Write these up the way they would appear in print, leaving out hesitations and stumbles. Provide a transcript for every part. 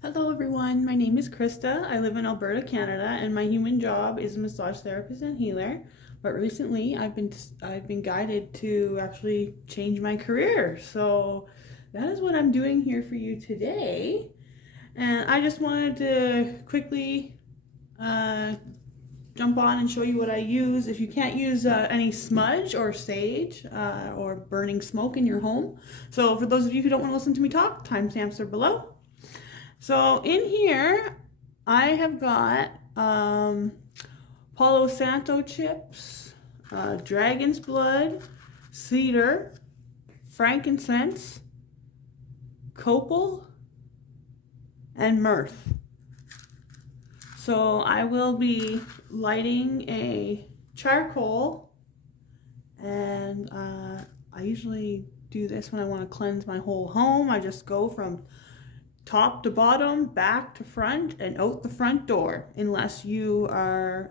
Hello everyone, my name is Christa. I live in Alberta, Canada, and my human job is a massage therapist and healer. But recently I've been guided to actually change my career. So that is what I'm doing here for you today. And I just wanted to quickly jump on and show you what I use. If you can't use any smudge or sage or burning smoke in your home. So for those of you who don't want to listen to me talk, timestamps are below. So in here, I have got Palo Santo chips, dragon's blood, cedar, frankincense, copal, and myrrh. So I will be lighting a charcoal, and I usually do this when I want to cleanse my whole home. I just go from top to bottom, back to front, and out the front door. Unless you are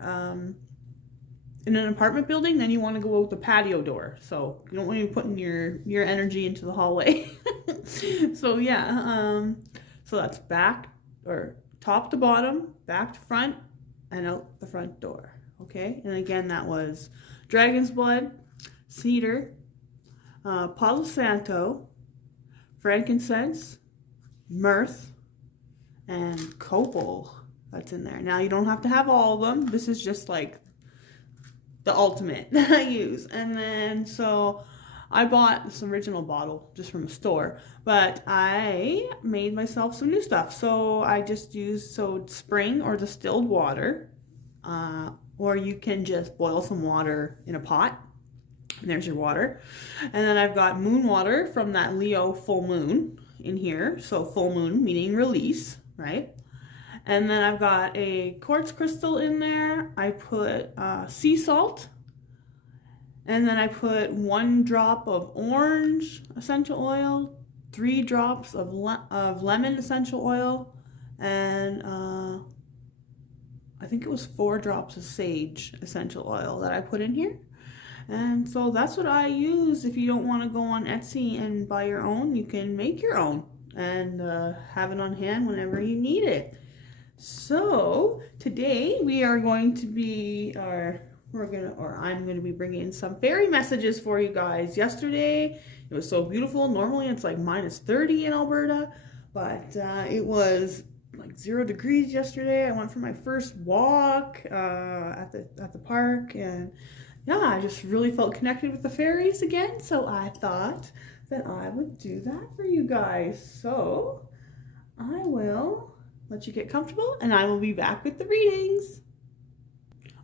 in an apartment building, then you want to go out the patio door. So you don't want to be putting your energy into the hallway. So yeah, so that's back or top to bottom, back to front, and out the front door. Okay, and again, that was dragon's blood, cedar, Palo Santo, frankincense, myrrh, and copal that's in there. Now you don't have to have all of them. This is just like the ultimate that I use. And then so I bought this original bottle just from a store, but I made myself some new stuff. So I just used spring or distilled water, or you can just boil some water in a pot. And there's your water. And then I've got moon water from that Leo full moon in here. So full moon meaning release, right? And then I've got a quartz crystal in there. I put sea salt. And then I put 1 drop of orange essential oil, 3 drops of lemon essential oil, and I think it was 4 drops of sage essential oil that I put in here. And so that's what I use. If you don't want to go on Etsy and buy your own, you can make your own and have it on hand whenever you need it. So today we are going to be, I'm going to be bringing in some fairy messages for you guys. Yesterday it was so beautiful. Normally it's like -30 in Alberta, but it was like 0 degrees yesterday. I went for my first walk at the park, and yeah, I just really felt connected with the fairies again, so I thought that I would do that for you guys. So I will let you get comfortable, and I will be back with the readings.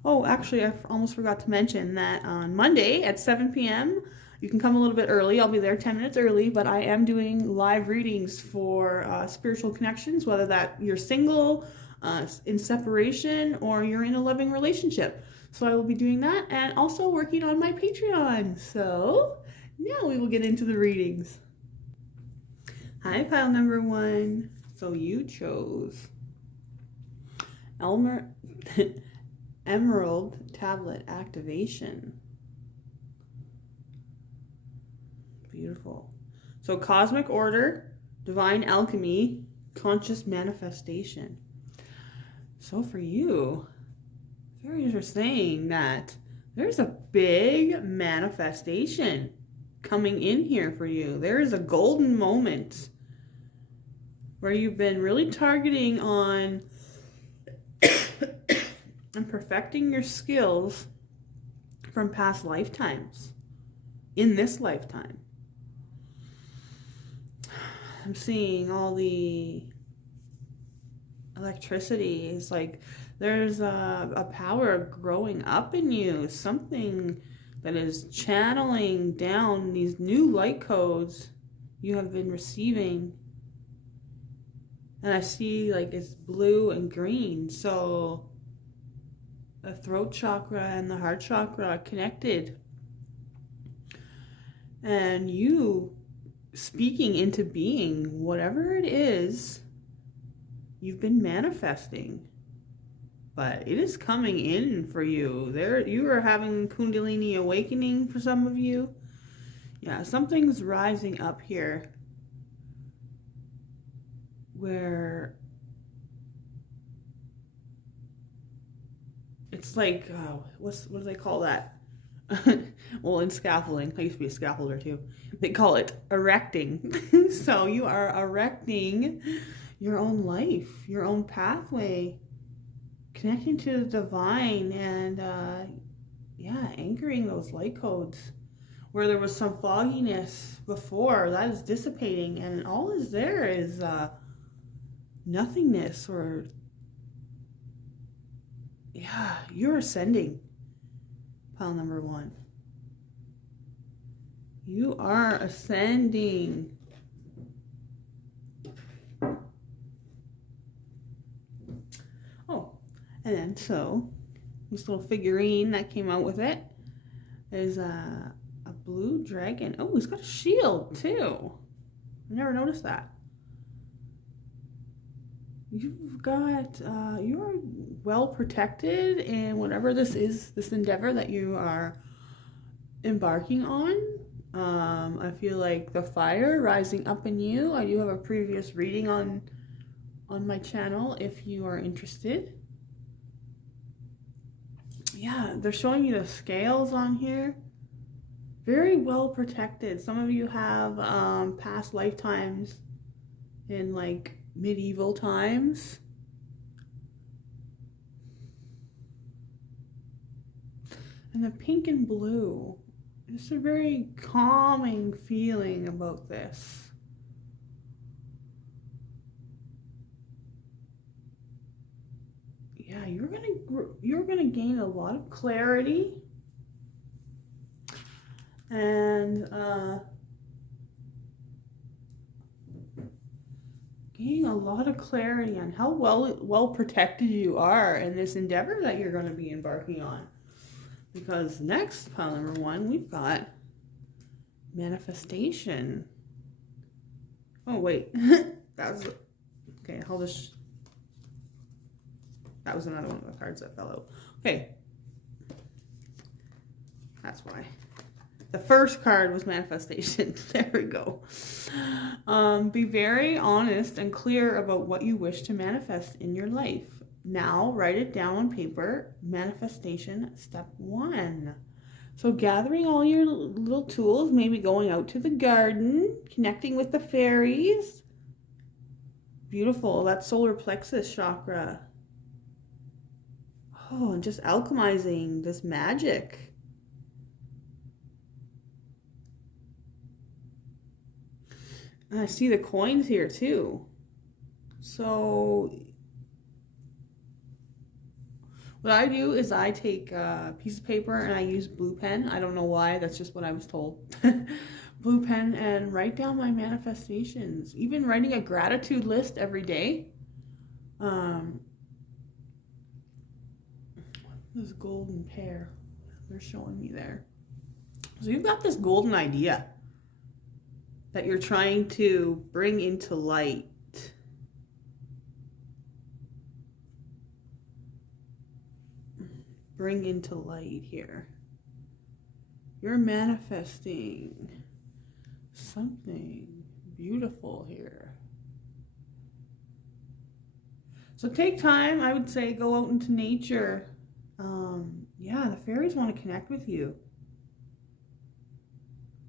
Oh, actually, I almost forgot to mention that on Monday at 7 p.m., you can come a little bit early. I'll be there 10 minutes early, but I am doing live readings for spiritual connections, whether that you're single, in separation, or you're in a loving relationship. So I will be doing that and also working on my Patreon. So now we will get into the readings. Hi, pile number 1. So you chose Emerald Tablet Activation. Beautiful. So cosmic order, divine alchemy, conscious manifestation. So for you, fairies are saying that there's a big manifestation coming in here for you. There is a golden moment where you've been really targeting on and perfecting your skills from past lifetimes in this lifetime. I'm seeing all the electricity. It's like there's a power growing up in you, something that is channeling down these new light codes you have been receiving. And I see like it's blue and green, so the throat chakra and the heart chakra are connected. And you speaking into being whatever it is you've been manifesting. But it is coming in for you. You are having Kundalini awakening for some of you. Yeah, something's rising up here where it's like, what do they call that? Well, in scaffolding, I used to be a scaffolder too. They call it erecting. So you are erecting your own life, your own pathway, connecting to the divine, and yeah, anchoring those light codes. Where there was some fogginess before, that is dissipating, and all is there is nothingness, or yeah, you're ascending. Pile number 1. You are ascending. Oh, and then so this little figurine that came out with it is a blue dragon. Oh, he's got a shield too. I never noticed that. You've got, you're well protected in whatever this is, this endeavor that you are embarking on. I feel like the fire rising up in you. I do have a previous reading on my channel if you are interested. Yeah, they're showing you the scales on here. Very well protected. Some of you have past lifetimes in like medieval times. And the pink and blue, just a very calming feeling about this. Yeah, you're gonna gain a lot of clarity, and gaining a lot of clarity on how well protected you are in this endeavor that you're going to be embarking on. Because next, pile number 1, we've got manifestation. Oh wait, that was okay. I'll just. That was another one of the cards that fell out. Okay, that's why. The first card was manifestation. There we go. Be very honest and clear about what you wish to manifest in your life. Now, write it down on paper. Manifestation, step 1. So gathering all your little tools, maybe going out to the garden, connecting with the fairies. Beautiful. That's solar plexus chakra. Oh, and just alchemizing this magic. And I see the coins here too. So what I do is I take a piece of paper and I use blue pen. I don't know why, that's just what I was told. Blue pen, and write down my manifestations. Even writing a gratitude list every day. This golden pair, they're showing me there. So you've got this golden idea that you're trying to bring into light. Bring into light here. You're manifesting something beautiful here. So take time, I would say, go out into nature. Yeah, the fairies want to connect with you.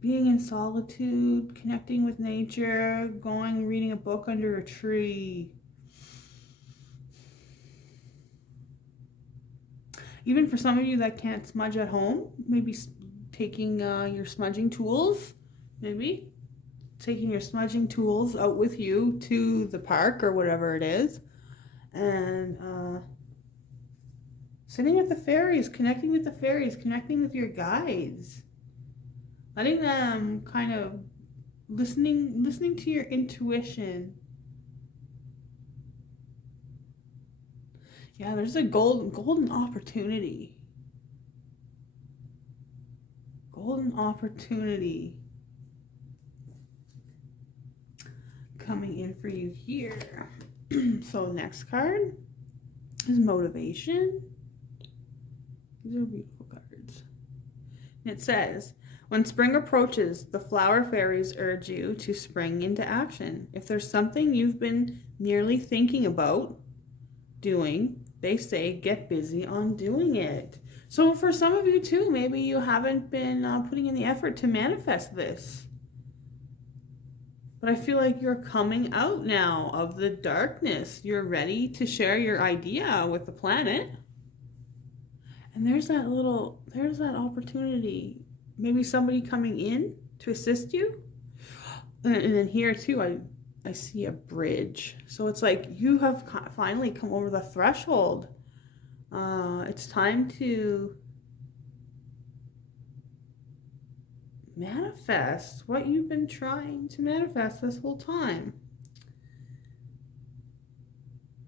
Being in solitude, connecting with nature, going, reading a book under a tree. Even for some of you that can't smudge at home, maybe taking your smudging tools, maybe taking your smudging tools out with you to the park or whatever it is, and sitting with the fairies, connecting with the fairies, connecting with your guides, letting them kind of listening to your intuition. Yeah, there's a golden opportunity. Golden opportunity coming in for you here. So next card is motivation. These are beautiful cards. And it says, when spring approaches, the flower fairies urge you to spring into action. If there's something you've been nearly thinking about doing, they say get busy on doing it. So for some of you too, maybe you haven't been putting in the effort to manifest this. But I feel like you're coming out now of the darkness. You're ready to share your idea with the planet. And there's that opportunity. Maybe somebody coming in to assist you. And then here too, I see a bridge. So it's like you have finally come over the threshold. It's time to manifest what you've been trying to manifest this whole time.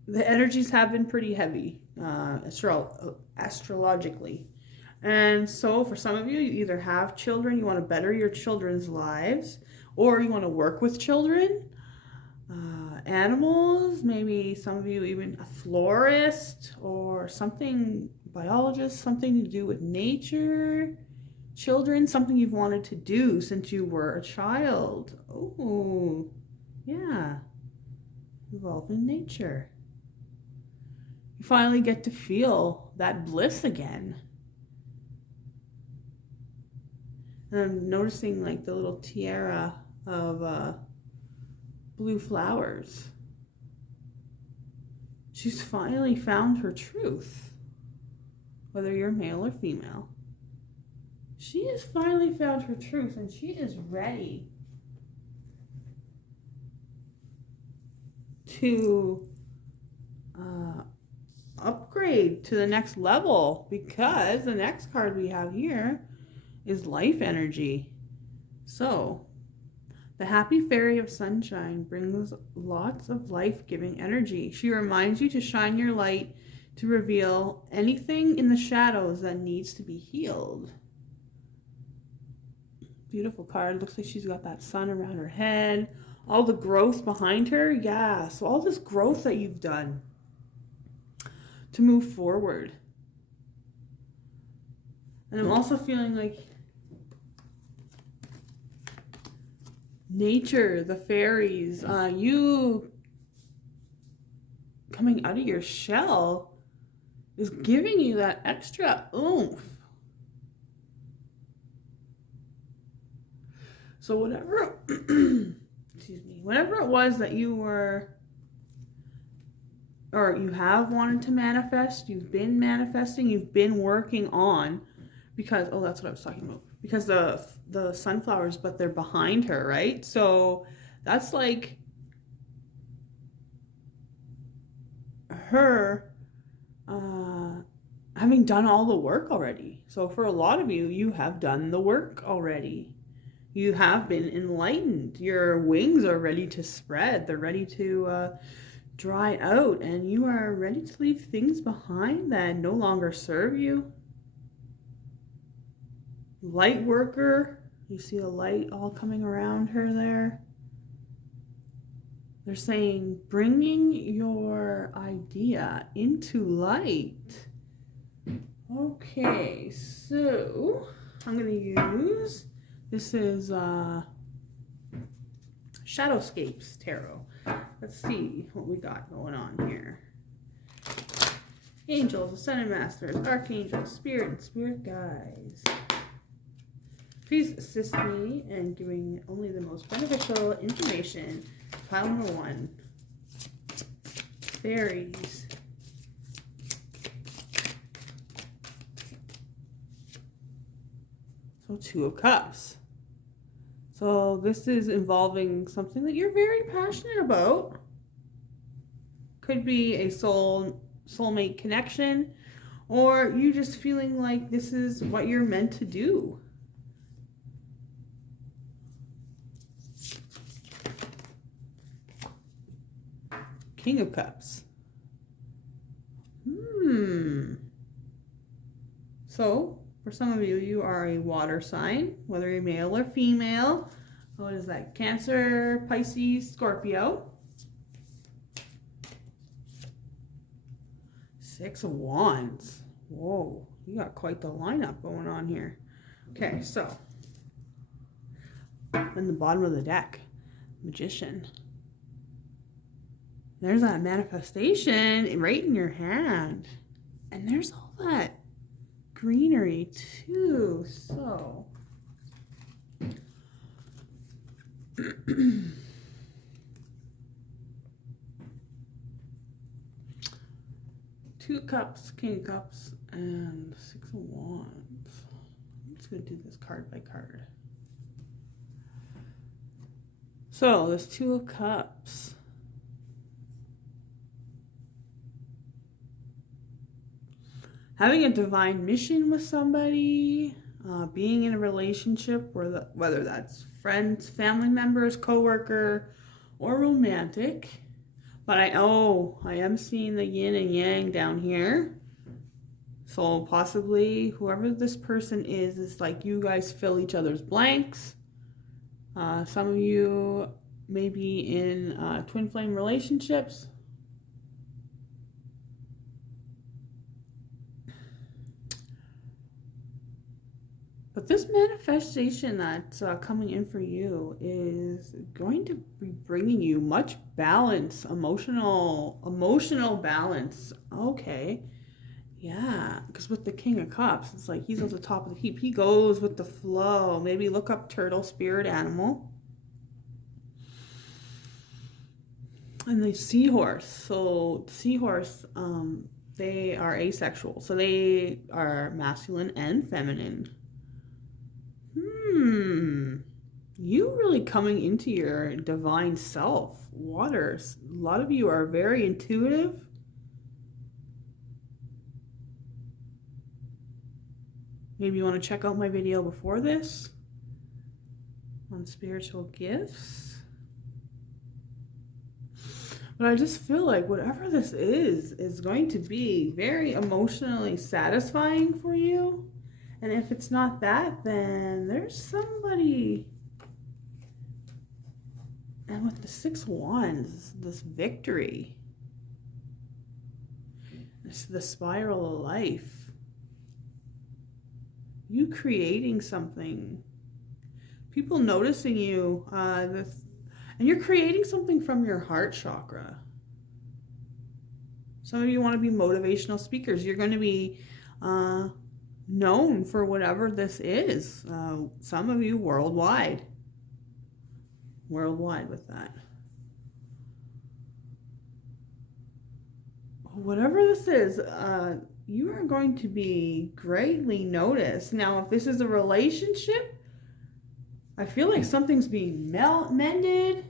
The energies have been pretty heavy, astrologically. And so for some of you, you either have children, you want to better your children's lives, or you want to work with children, animals, maybe some of you even a florist or something, biologist, something to do with nature, children, something you've wanted to do since you were a child. Oh, yeah, involved in nature. You finally get to feel that bliss again. And I'm noticing like the little tiara of blue flowers. She's finally found her truth, whether you're male or female. She has finally found her truth, and she is ready to upgrade to the next level, because the next card we have here is life energy. So the happy fairy of sunshine brings lots of life-giving energy. She reminds you to shine your light to reveal anything in the shadows that needs to be healed. Beautiful card. Looks like she's got that sun around her head. All the growth behind her. Yeah, so all this growth that you've done to move forward. And I'm also feeling like nature, the fairies, you coming out of your shell is giving you that extra oomph. So whatever, excuse me, whatever it was that you were, or you have wanted to manifest, you've been manifesting, you've been working on, because, oh, that's what I was talking about. Because the sunflowers, but they're behind her, right? So that's like her having done all the work already. So for a lot of you, you have done the work already. You have been enlightened. Your wings are ready to spread. They're ready to dry out, and you are ready to leave things behind that no longer serve you. Light worker, you see the light all coming around her there. They're saying bringing your idea into light. Okay, so I'm going to use, this is Shadowscapes Tarot. Let's see what we got going on here. Angels, Ascended Masters, Archangels, Spirit, and Spirit Guides. Please assist me in giving only the most beneficial information. Pile number 1. Fairies. So 2 of Cups. So this is involving something that you're very passionate about. Could be a soulmate connection, or you just feeling like this is what you're meant to do. King of Cups. So, for some of you, you are a water sign, whether you're male or female. What is that? Cancer, Pisces, Scorpio. 6 of Wands. Whoa, you got quite the lineup going on here. Okay, so, in the bottom of the deck, Magician. There's that manifestation right in your hand. And there's all that greenery too. So Two cups, King of Cups, and Six of Wands. I'm just going to do this card by card. So, this Two of Cups. Having a divine mission with somebody, being in a relationship, whether that's friends, family members, coworker, or romantic. But I am seeing the yin and yang down here. So possibly whoever this person is like you guys fill each other's blanks. Some of you may be in twin flame relationships. But this manifestation that's coming in for you is going to be bringing you much balance, emotional balance. Okay, yeah, because with the King of Cups, it's like he's at the top of the heap. He goes with the flow. Maybe look up turtle, spirit animal. And the seahorse. So seahorse, they are asexual. So they are masculine and feminine. You really coming into your divine self. Waters. A lot of you are very intuitive. Maybe you want to check out my video before this on spiritual gifts. But I just feel like whatever this is going to be very emotionally satisfying for you. And if it's not that, then there's somebody. And with the Six of Wands, this victory. This the spiral of life. You creating something. People noticing you. And you're creating something from your heart chakra. Some of you want to be motivational speakers. You're going to be known for whatever this is. Some of you worldwide with that. Whatever this is, you are going to be greatly noticed. Now, if this is a relationship, I feel like something's being mended.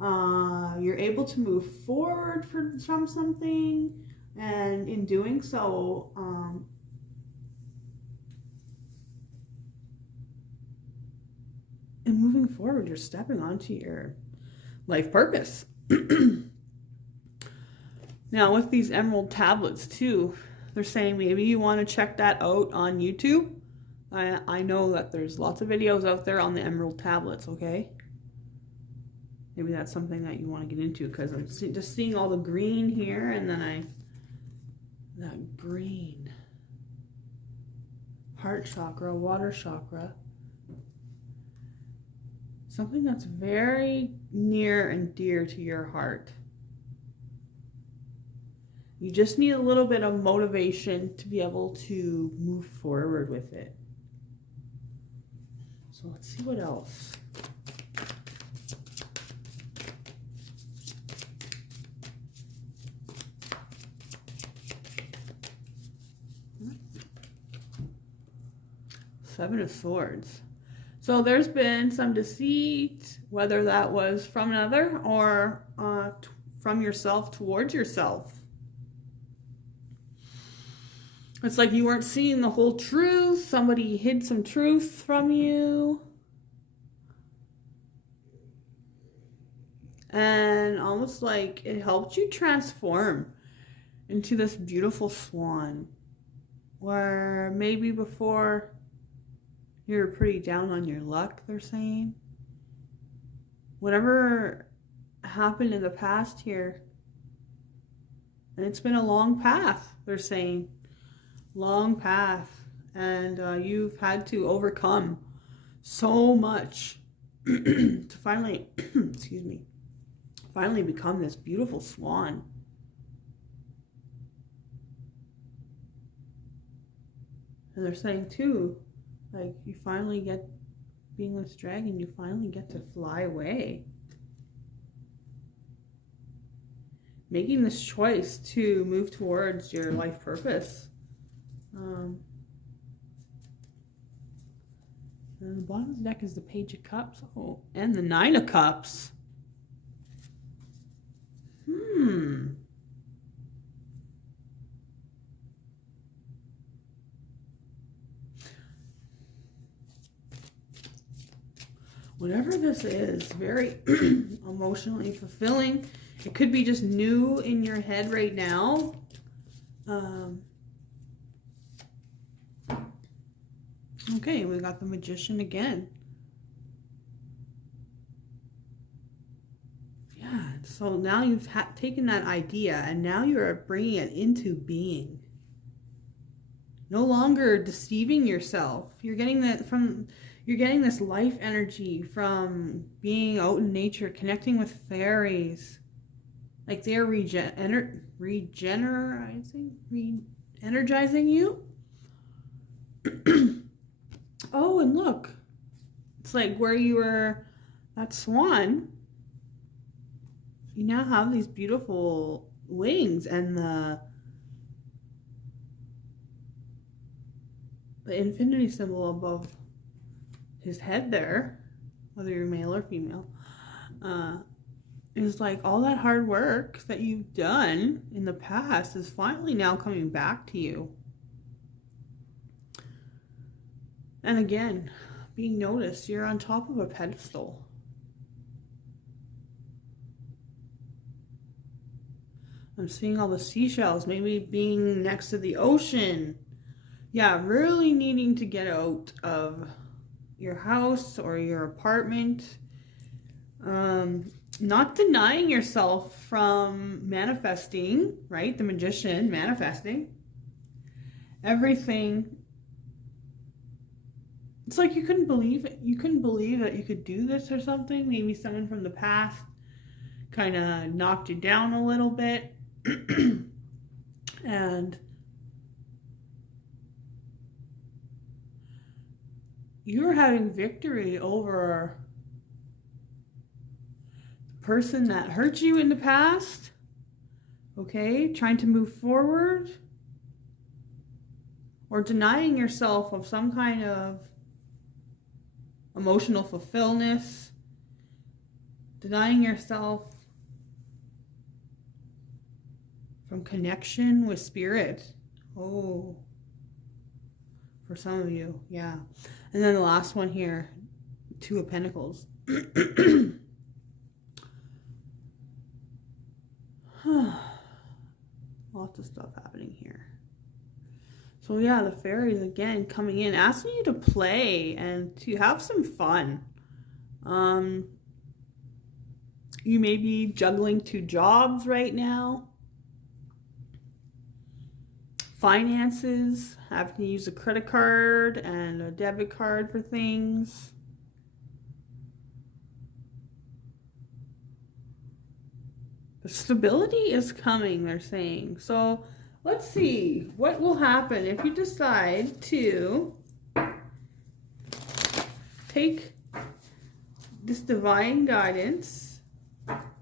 You're able to move forward from something, and in doing so, and moving forward, you're stepping onto your life purpose. Now, with these emerald tablets too, they're saying maybe you want to check that out on YouTube. I know that there's lots of videos out there on the emerald tablets, okay? Maybe that's something that you want to get into, because I'm just seeing all the green here, and then that green. Heart chakra, water chakra. Something that's very near and dear to your heart. You just need a little bit of motivation to be able to move forward with it. So let's see what else. Seven of Swords. So there's been some deceit, whether that was from another or from yourself towards yourself. It's like you weren't seeing the whole truth. Somebody hid some truth from you. And almost like it helped you transform into this beautiful swan. Where maybe before you were pretty down on your luck, they're saying. Whatever happened in the past here. And it's been a long path, they're saying. Long path, and you've had to overcome so much to finally excuse me, finally become this beautiful swan. And they're saying too, like, you finally get, being this dragon, you finally get to fly away. Making this choice to move towards your life purpose. And the bottom of the deck is the Page of Cups. Oh, and the Nine of Cups. Whatever this is, very emotionally fulfilling. It could be just new in your head right now. Okay, we got the Magician again. Yeah, so now you've taken that idea and now you're bringing it into being. No longer deceiving yourself. You're getting that from... You're getting this life energy from being out in nature, connecting with fairies. Like they're energizing you. Oh, and look. It's like where you were, that swan. You now have these beautiful wings and the infinity symbol above his head there, whether you're male or female, is like all that hard work that you've done in the past is finally now coming back to you. And again, being noticed, you're on top of a pedestal. I'm seeing all the seashells, maybe being next to the ocean. Yeah, really needing to get out of your house or your apartment. Not denying yourself from manifesting, right? The Magician, manifesting everything. It's like you couldn't believe it. You couldn't believe that you could do this or something. Maybe someone from the past kind of knocked you down a little bit. And you're having victory over the person that hurt you in the past. Okay, trying to move forward. Or denying yourself of some kind of emotional fulfillment. Denying yourself from connection with spirit. Oh, for some of you, yeah. And then the last one here, Two of Pentacles. Lots of stuff happening here. So yeah, the fairies again coming in, asking you to play and to have some fun. You may be juggling 2 jobs right now. Finances, having to use a credit card and a debit card for things. The stability is coming, they're saying. So let's see what will happen if you decide to take this divine guidance,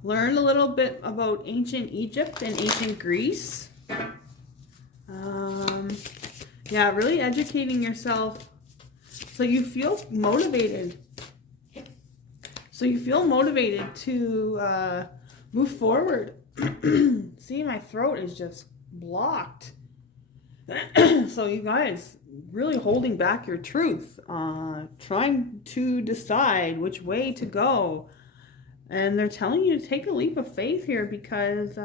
learn a little bit about ancient Egypt and ancient Greece. Yeah, really educating yourself so you feel motivated. So you feel motivated to move forward. See, my throat is just blocked. So you guys really holding back your truth, trying to decide which way to go. And they're telling you to take a leap of faith here because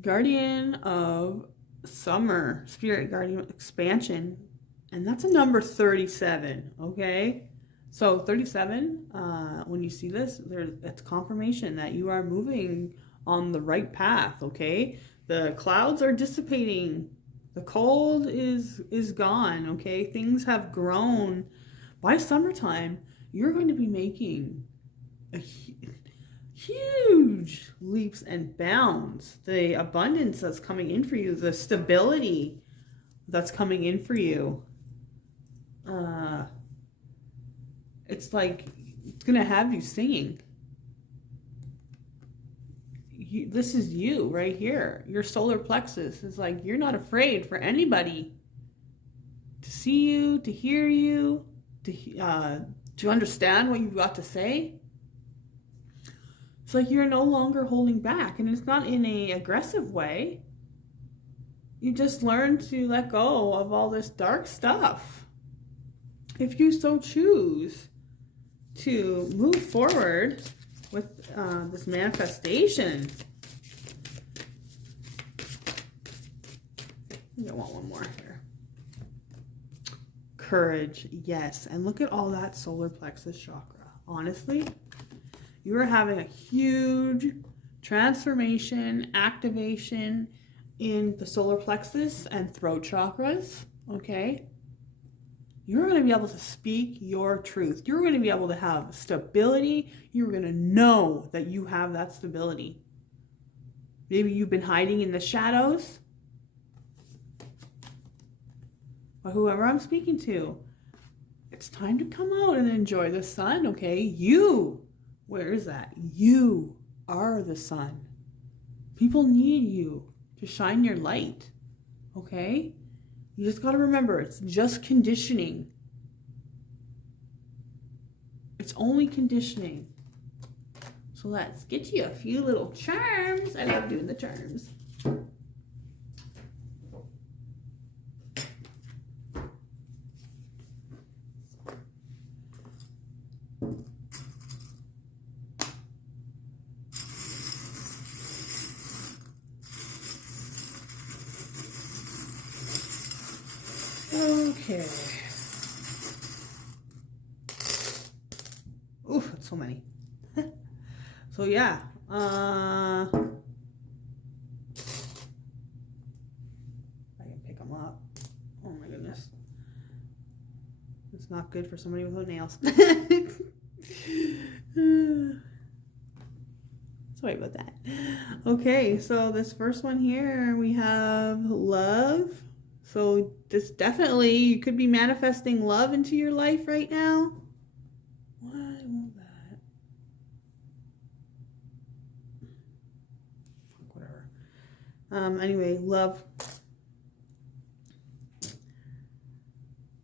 Guardian of Summer, Spirit Guardian Expansion, and that's a number 37, okay? So 37, when you see this, it's confirmation that you are moving on the right path, okay? The clouds are dissipating. The cold is gone, okay? Things have grown. By summertime, you're going to be making huge leaps and bounds. The abundance that's coming in for you, the stability that's coming in for you. It's like it's gonna have you singing. This is you right here. Your solar plexus is like, you're not afraid for anybody to see you, to hear you, to understand what you've got to say. It's like you're no longer holding back, and it's not in an aggressive way. You just learn to let go of all this dark stuff. If you so choose to move forward with this manifestation. I want one more here. Courage, yes. And look at all that solar plexus chakra. Honestly, you are having a huge transformation, activation in the solar plexus and throat chakras, okay? You're going to be able to speak your truth. You're going to be able to have stability. You're going to know that you have that stability. Maybe you've been hiding in the shadows. But whoever I'm speaking to, it's time to come out and enjoy the sun, okay? You, where is that? You are the sun. People need you to shine your light, okay? You just got to remember, it's just conditioning. It's only conditioning. So let's get you a few little charms. I love doing the charms. Okay. Oof, that's so many. So yeah. I can pick them up. Oh my goodness. It's not good for somebody without nails. Sorry about that. Okay, so this first one here, we have love. So this definitely, you could be manifesting love into your life right now. Why won't that? Whatever. Anyway, love.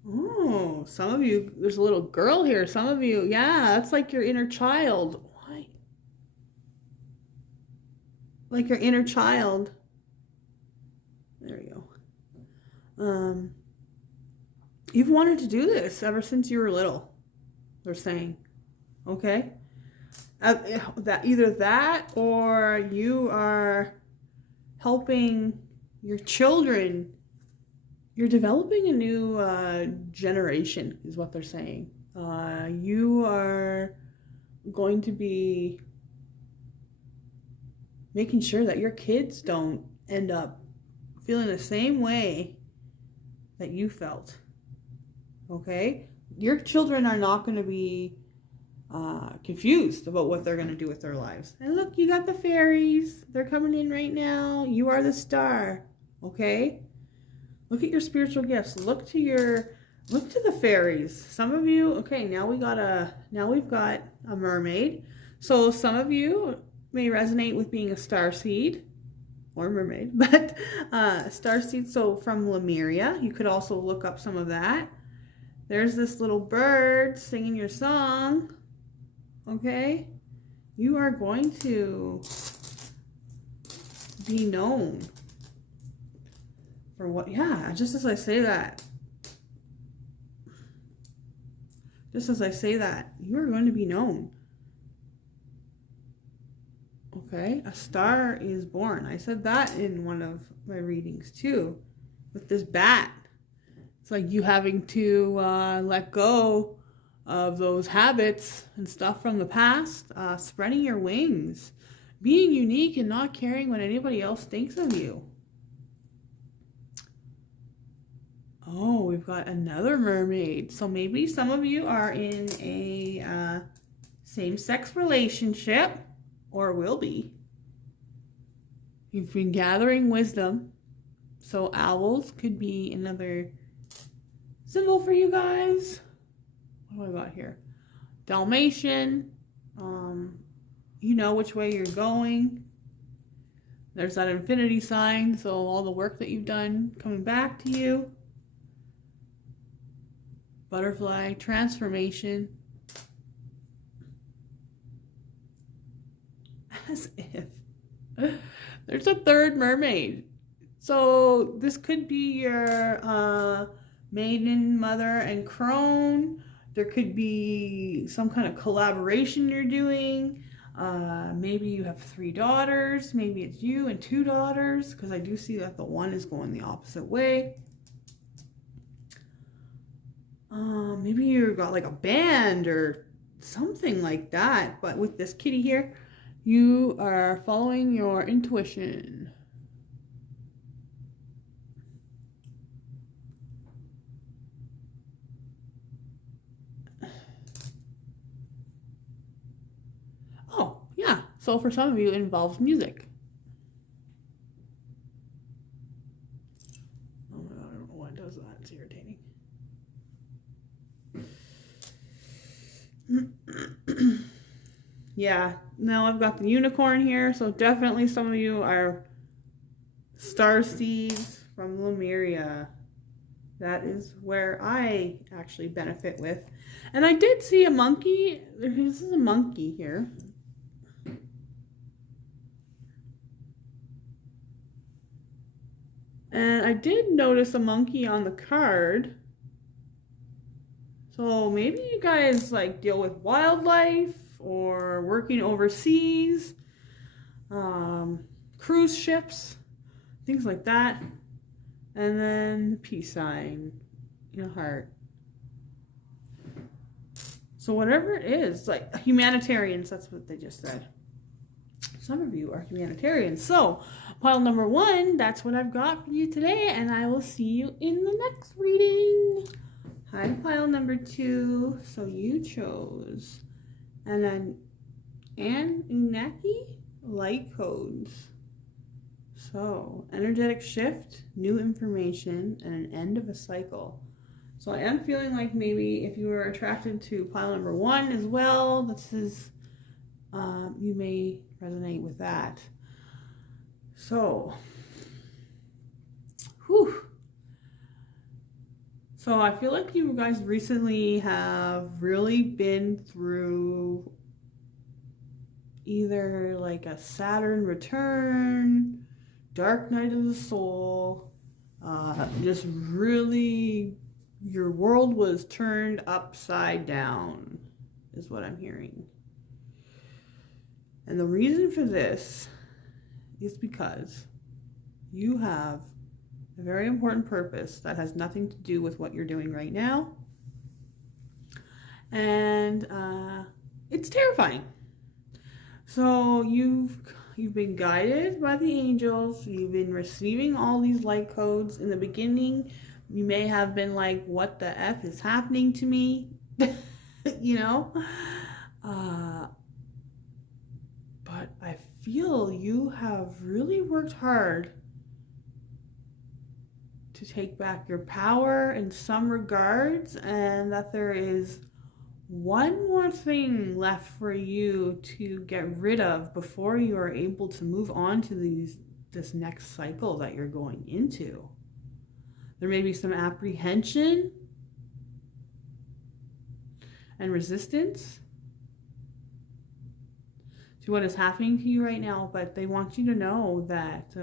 Oh, some of you, there's a little girl here. Some of you, yeah, that's like your inner child. Why? Like your inner child. There you go. You've wanted to do this ever since you were little, they're saying, okay? That either that or you are helping your children. You're developing a new generation is what they're saying. You are going to be making sure that your kids don't end up feeling the same way that you felt, okay? Your children are not going to be confused about what they're going to do with their lives. And look, you got the fairies. They're coming in right now. You are the star, okay? Look at your spiritual gifts. Look to the fairies. Some of you, okay, now we've got a mermaid. So some of you may resonate with being a starseed. Or mermaid, but starseed, so from Lemuria. You could also look up some of that. There's this little bird singing your song, okay? You are going to be known for what, yeah, just as I say that, you are going to be known. Okay, a star is born. I said that in one of my readings too, with this bat. It's like you having to let go of those habits and stuff from the past, spreading your wings, being unique and not caring what anybody else thinks of you. Oh, we've got another mermaid. So maybe some of you are in a same-sex relationship, or will be. You've been gathering wisdom. So owls could be another symbol for you guys. What do I got here? Dalmatian. You know which way you're going. There's that infinity sign, so all the work that you've done coming back to you. Butterfly, transformation. As if. There's a third mermaid. So this could be your maiden, mother, and crone. There could be some kind of collaboration you're doing. Maybe you have 3 daughters. Maybe it's you and 2 daughters, because I do see that the one is going the opposite way. Maybe you've got like a band or something like that. But with this kitty here, you are following your intuition. Oh, yeah. So for some of you, it involves music. Oh my God, I don't know why it does that. It's irritating. Yeah, now I've got the unicorn here, so definitely some of you are star seeds from Lemuria. That is where I actually benefit with. And I did see a monkey. This is a monkey here. And I did notice a monkey on the card. So maybe you guys like deal with wildlife or working overseas, cruise ships, things like that. And then the peace sign in a heart. So whatever it is, like humanitarians, that's what they just said. Some of you are humanitarians. So pile number 1, that's what I've got for you today, and I will see you in the next reading. Hi, pile number 2. So you chose Anunnaki light codes. So energetic shift, new information, and an end of a cycle. So I am feeling like maybe if you were attracted to pile number 1 as well, this is you may resonate with that. So, whew. So I feel like you guys recently have really been through either like a Saturn return, dark night of the soul, just really your world was turned upside down is what I'm hearing. And the reason for this is because you have a very important purpose that has nothing to do with what you're doing right now. And it's terrifying. So you've been guided by the angels. You've been receiving all these light codes. In the beginning, you may have been like, what the F is happening to me? You know? But I feel you have really worked hard to take back your power in some regards, and that there is one more thing left for you to get rid of before you are able to move on to this next cycle that you're going into. There may be some apprehension and resistance to what is happening to you right now, but they want you to know that,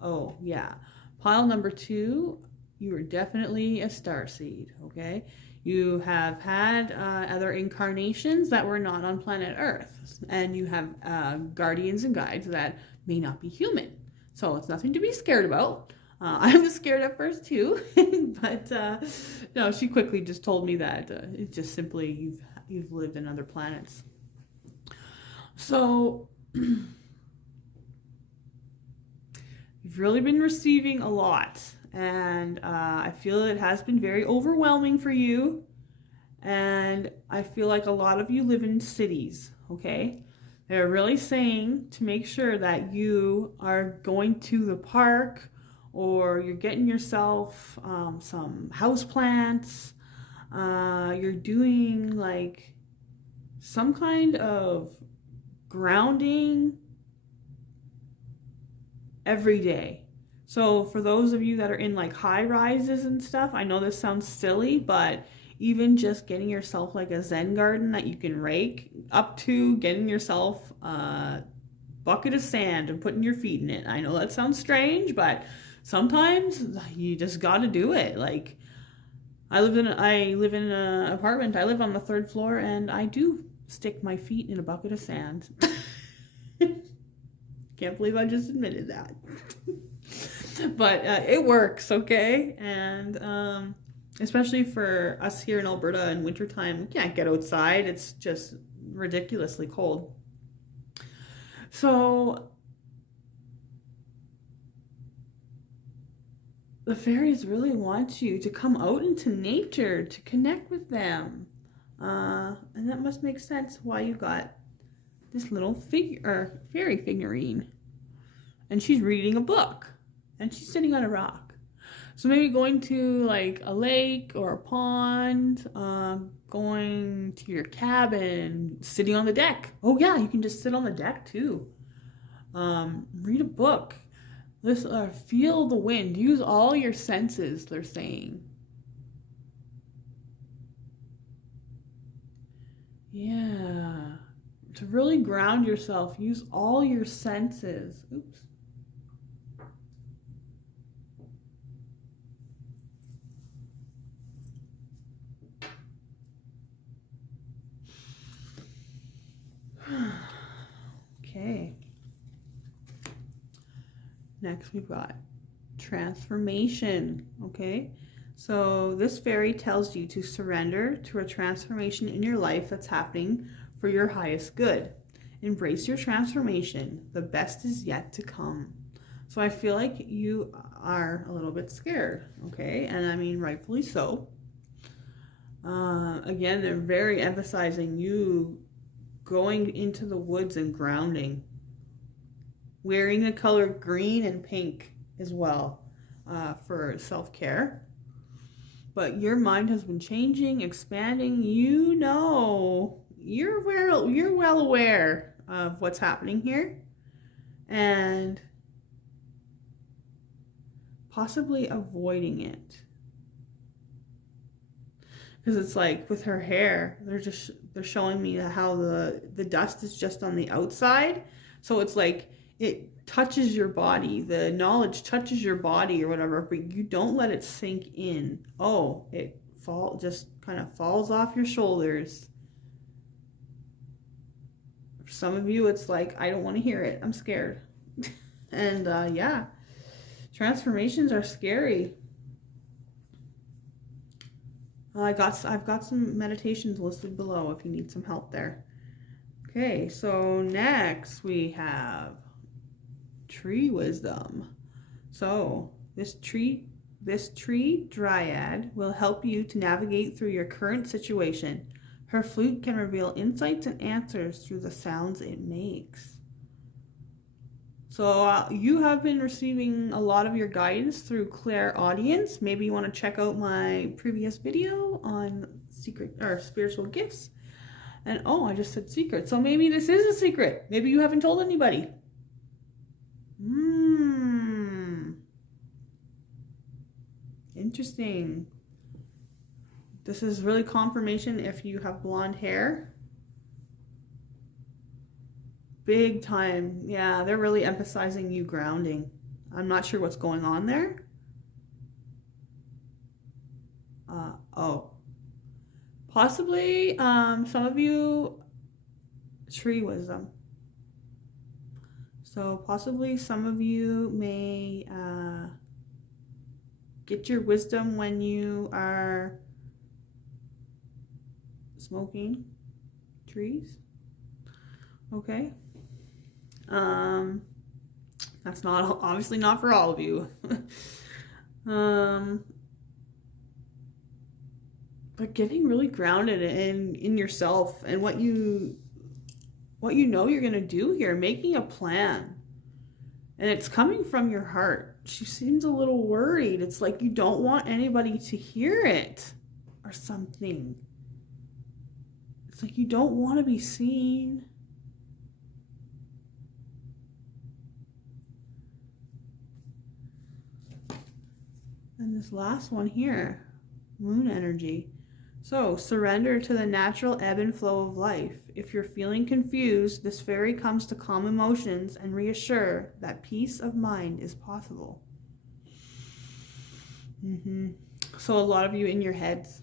oh yeah, pile number 2, you are definitely a starseed, okay? You have had other incarnations that were not on planet Earth, and you have guardians and guides that may not be human. So it's nothing to be scared about. I was scared at first too, but no, she quickly just told me that it's just simply you've lived in other planets. So you've really been receiving a lot, and I feel it has been very overwhelming for you. And I feel like a lot of you live in cities, okay? They're really saying to make sure that you are going to the park, or you're getting yourself some house plants. You're doing like some kind of grounding every day. So for those of you that are in like high rises and stuff, I know this sounds silly, but even just getting yourself like a Zen garden that you can rake, up to getting yourself a bucket of sand and putting your feet in it. I know that sounds strange, but sometimes you just got to do it. Like I live in an apartment. I live on the 3rd floor, and I do stick my feet in a bucket of sand. Can't believe I just admitted that. But it works, okay? And especially for us here in Alberta in wintertime, we can't get outside. It's just ridiculously cold. So the fairies really want you to come out into nature, to connect with them. And that must make sense why you got this little fairy figurine. And she's reading a book. And she's sitting on a rock. So maybe going to like a lake or a pond, going to your cabin, sitting on the deck. Oh yeah, you can just sit on the deck too. Read a book. Listen, feel the wind. Use all your senses, they're saying. Yeah. To really ground yourself, use all your senses. Oops. Okay. Next we've got transformation, okay? So this fairy tells you to surrender to a transformation in your life that's happening for your highest good. Embrace your transformation. The best is yet to come. So I feel like you are a little bit scared, okay? And I mean, rightfully so. Again, they're very emphasizing you going into the woods and grounding. Wearing the color green and pink as well for self-care. But your mind has been changing, expanding. You know, you're well aware of what's happening here. And possibly avoiding it. Because it's like with her hair, they're showing me how the dust is just on the outside. So it's like it touches your body. The knowledge touches your body or whatever, but you don't let it sink in. Oh, it just kind of falls off your shoulders. For some of you, it's like, I don't want to hear it. I'm scared. And yeah, transformations are scary. I've got some meditations listed below if you need some help there. Okay, so next we have tree wisdom. So this tree dryad will help you to navigate through your current situation. Her flute can reveal insights and answers through the sounds it makes. So you have been receiving a lot of your guidance through clairaudience. Maybe you want to check out my previous video on secret or spiritual gifts. And oh, I just said secret. So maybe this is a secret. Maybe you haven't told anybody. Interesting. This is really confirmation if you have blonde hair. Big time. Yeah, they're really emphasizing you grounding. I'm not sure what's going on there. Oh. Possibly some of you tree wisdom. So possibly some of you may get your wisdom when you are smoking trees. Okay. That's not obviously not for all of you. But but getting really grounded in yourself and what you know you're going to do here, making a plan. And it's coming from your heart. She seems a little worried. It's like you don't want anybody to hear it or something. It's like you don't want to be seen. And this last one here, moon energy. So, surrender to the natural ebb and flow of life. If you're feeling confused, this fairy comes to calm emotions and reassure that peace of mind is possible. So a lot of you in your heads,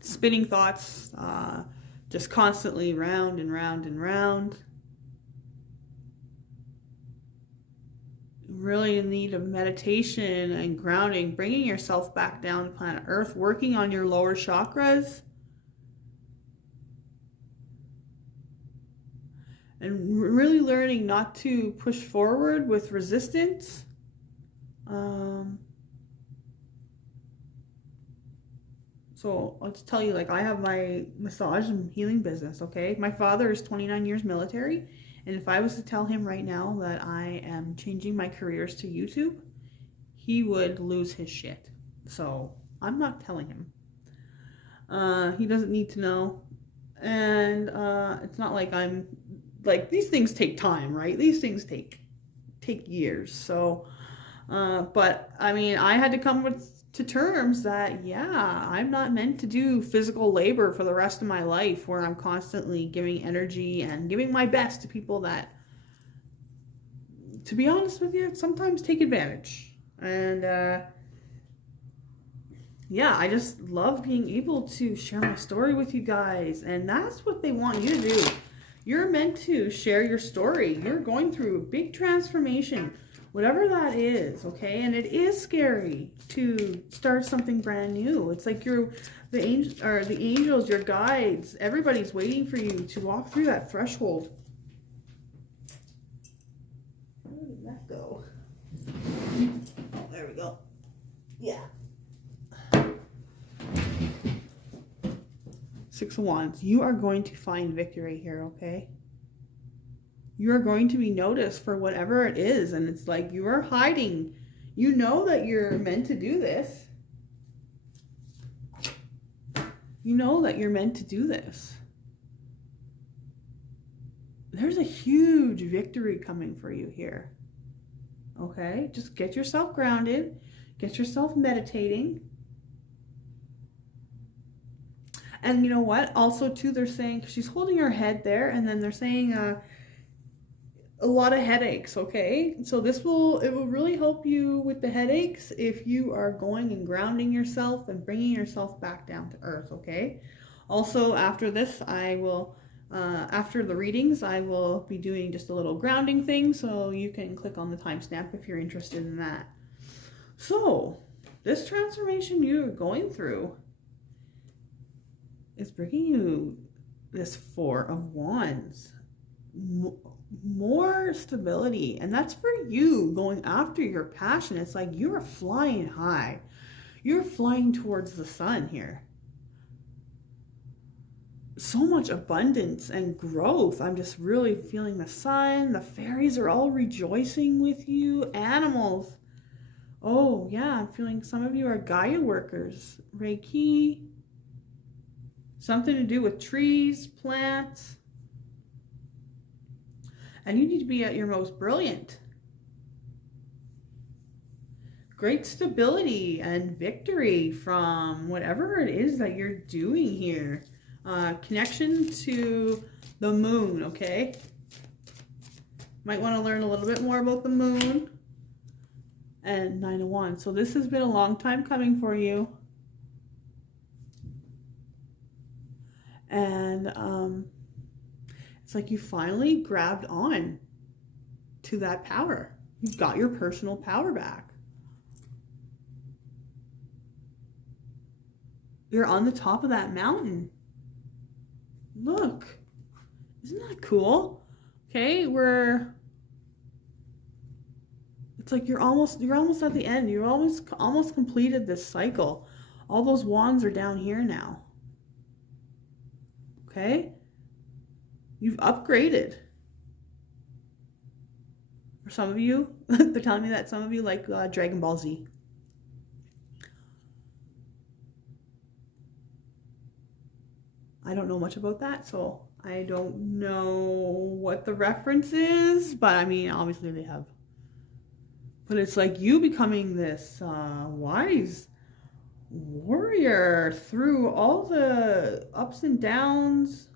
spinning thoughts, just constantly round and round and round. Really in need of meditation and grounding, bringing yourself back down to planet Earth, working on your lower chakras, and really learning not to push forward with resistance. So I'll just tell you, like, I have my massage and healing business, okay? My father is 29 years military. And if I was to tell him right now that I am changing my careers to YouTube, he would lose his shit. So I'm not telling him. He doesn't need to know. And it's not like I'm, like, these things take time, right? These things take years. So, but I mean, I had to come to terms that, yeah, I'm not meant to do physical labor for the rest of my life where I'm constantly giving energy and giving my best to people that, to be honest with you, sometimes take advantage. And yeah, I just love being able to share my story with you guys, and that's what they want you to do. You're meant to share your story. You're going through a big transformation, whatever that is, okay? And it is scary to start something brand new. It's like the angels, your guides, everybody's waiting for you to walk through that threshold. Where did that go? Oh, there we go. Yeah. Six of Wands. You are going to find victory here, okay? You are going to be noticed for whatever it is. And it's like you are hiding. You know that you're meant to do this. You know that you're meant to do this. There's a huge victory coming for you here. Okay? Just get yourself grounded. Get yourself meditating. And you know what? Also, too, they're saying, she's holding her head there, and then they're saying a lot of headaches, okay? So it will really help you with the headaches if you are going and grounding yourself and bringing yourself back down to earth, okay? Also, after this, I will, after the readings, I will be doing just a little grounding thing, so you can click on the timestamp if you're interested in that. So, this transformation you're going through is bringing you this Four of Wands. More stability, and that's for you going after your passion. It's like you are flying high. You're flying towards the sun here. So much abundance and growth. I'm just really feeling the sun. The fairies are all rejoicing with you. Animals. Oh yeah, I'm feeling some of you are Gaia workers. Reiki. Something to do with trees, plants. And you need to be at your most brilliant. Great stability and victory from whatever it is that you're doing here. Connection to the moon, okay? Might want to learn a little bit more about the moon. And Nine of Wands. So this has been a long time coming for you. And it's like you finally grabbed on to that power. You've got your personal power back. You're on the top of that mountain. Look. Isn't that cool? Okay, it's like you're almost at the end. You've almost completed this cycle. All those wands are down here now. Okay? You've upgraded. For some of you, they're telling me that some of you like Dragon Ball Z. I don't know much about that, so I don't know what the reference is, but I mean, obviously they have. But it's like you becoming this wise warrior through all the ups and downs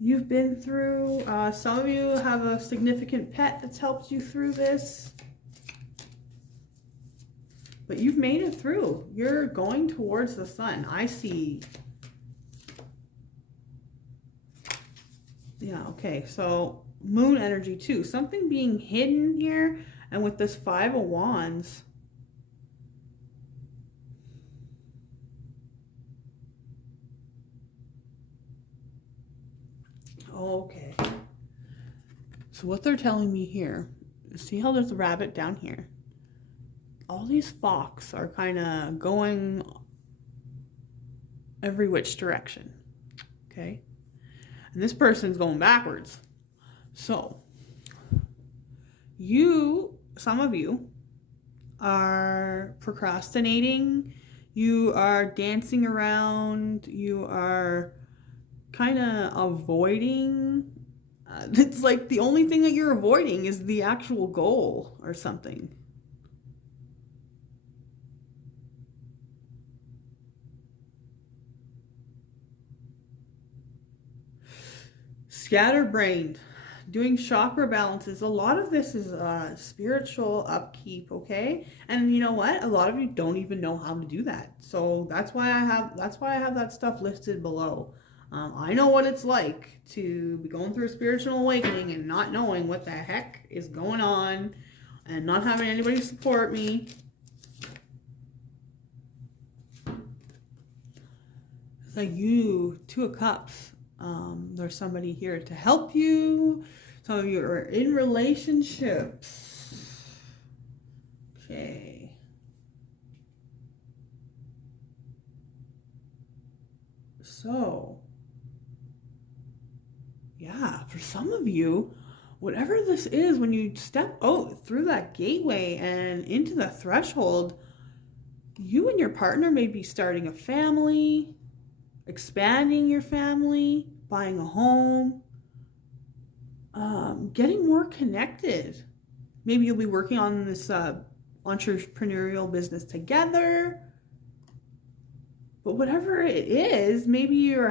you've been through. Some of you have a significant pet that's helped you through this. But you've made it through. You're going towards the sun. I see. Yeah, okay. So moon energy too. Something being hidden here. And with this 5 of Wands. Okay. So what they're telling me here, see how there's a rabbit down here? All these fox are kind of going every which direction. Okay? And this person's going backwards. So, some of you are procrastinating. You are dancing around. You are kind of avoiding. It's like the only thing that you're avoiding is the actual goal or something. Scatterbrained, doing chakra balances. A lot of this is spiritual upkeep, okay? And you know what? A lot of you don't even know how to do that. So that's why I have that stuff listed below. I know what it's like to be going through a spiritual awakening and not knowing what the heck is going on and not having anybody support me. It's like you, 2 of Cups. There's somebody here to help you. Some of you are in relationships. Okay. So, yeah, for some of you, whatever this is, when you step out through that gateway and into the threshold, you and your partner may be starting a family, expanding your family, buying a home, getting more connected. Maybe you'll be working on this entrepreneurial business together. But whatever it is, maybe you're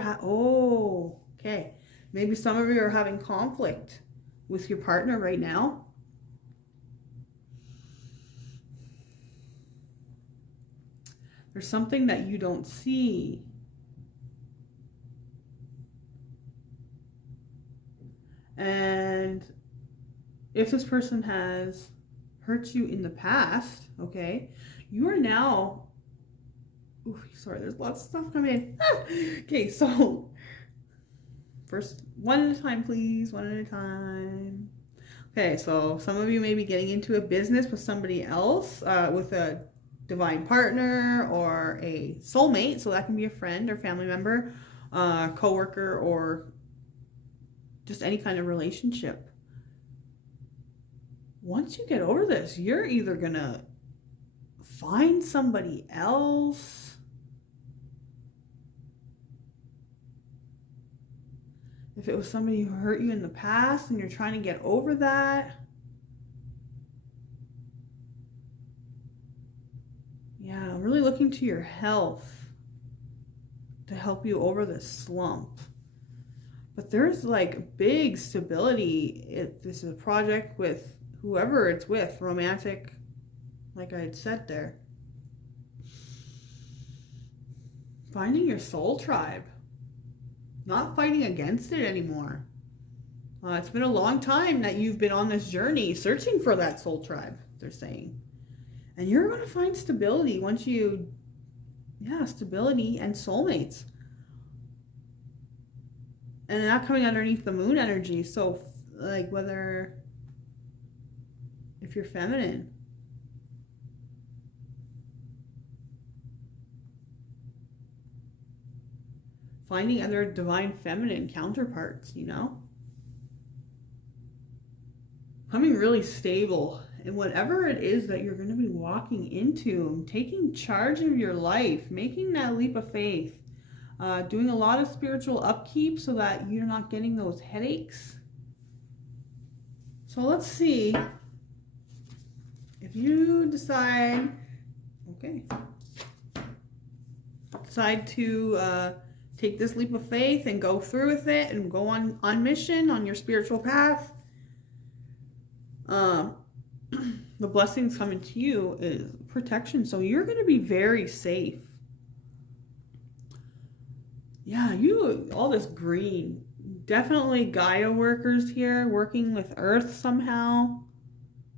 maybe some of you are having conflict with your partner right now. There's something that you don't see. And if this person has hurt you in the past, okay, you are now, sorry, there's lots of stuff coming in. Okay, so first, one at a time, please, one at a time. Okay, so some of you may be getting into a business with somebody else, with a divine partner or a soulmate. So that can be a friend or family member, coworker, or just any kind of relationship. Once you get over this, you're either gonna find somebody else. If it was somebody who hurt you in the past and you're trying to get over that. Yeah, really looking to your health to help you over this slump. But there's like big stability. This is a project with whoever it's with, romantic, like I had said there. Finding your soul tribe. Not fighting against it anymore. It's been a long time that you've been on this journey searching for that soul tribe, they're saying. And you're going to find stability once you, stability and soulmates. And not coming underneath the moon energy. So, like, if you're feminine. finding other divine feminine counterparts, you know? Becoming really stable in whatever it is that you're going to be walking into, taking charge of your life, making that leap of faith, doing a lot of spiritual upkeep so that you're not getting those headaches. So let's see if you decide to take this leap of faith and go through with it and go on mission on your spiritual path. The blessings coming to you is protection, so you're going to be very safe. Yeah, all this green, definitely Gaia workers here, working with Earth somehow,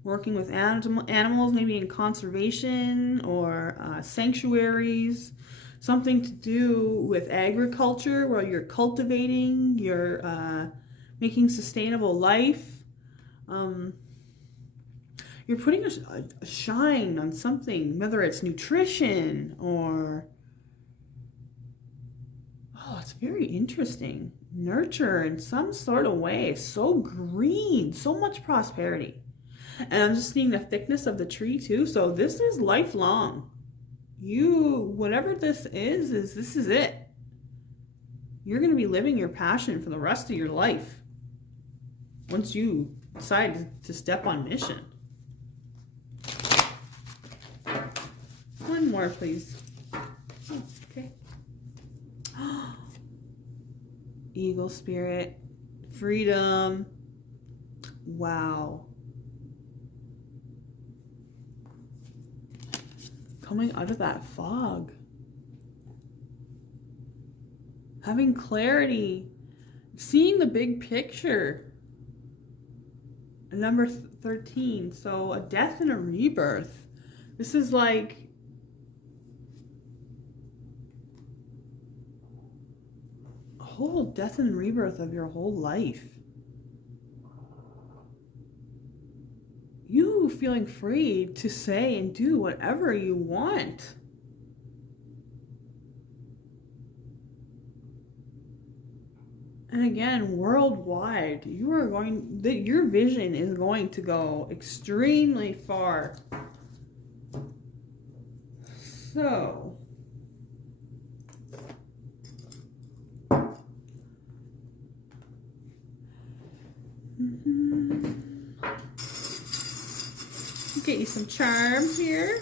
working with animals, maybe in conservation or sanctuaries, something to do with agriculture where you're cultivating, you're making sustainable life. You're putting a shine on something, whether it's nutrition or, it's very interesting. Nurture in some sort of way. So green, so much prosperity. And I'm just seeing the thickness of the tree too. So this is lifelong. Whatever this is this is it. You're going to be living your passion for the rest of your life once you decide to step on mission. One more, please. Oh, okay. Eagle spirit, freedom. Wow. Coming out of that fog. Having clarity. Seeing the big picture. Number 13. So a death and a rebirth. This is like a whole death and rebirth of your whole life. You feeling free to say and do whatever you want. And again, worldwide, your vision is going to go extremely far. So, get you some charms here.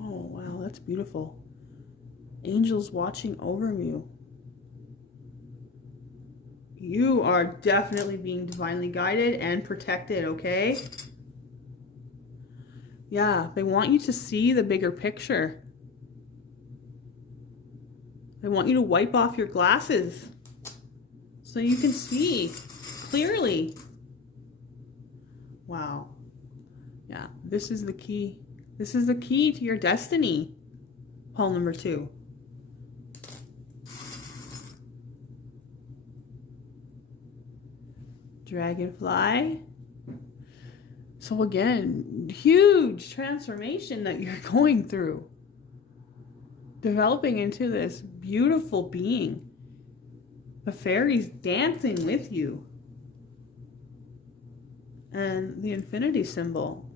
Oh, wow, that's beautiful. Angels watching over you. You are definitely being divinely guided and protected, okay? Yeah, they want you to see the bigger picture. They want you to wipe off your glasses so you can see clearly. Wow. Yeah, this is the key. This is the key to your destiny. Pole number 2. Dragonfly. So again, huge transformation that you're going through. Developing into this beautiful being. The fairies dancing with you. And the infinity symbol.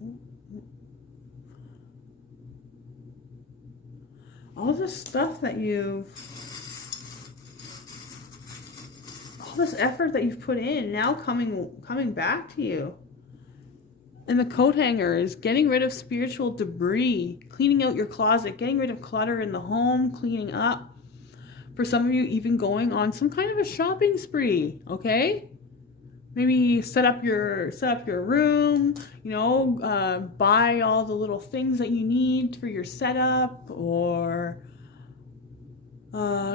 All this stuff that all this effort that you've put in now coming back to you. And the coat hanger is getting rid of spiritual debris, cleaning out your closet, getting rid of clutter in the home, cleaning up. For some of you, even going on some kind of a shopping spree, okay? Maybe set up your room, buy all the little things that you need for your setup, or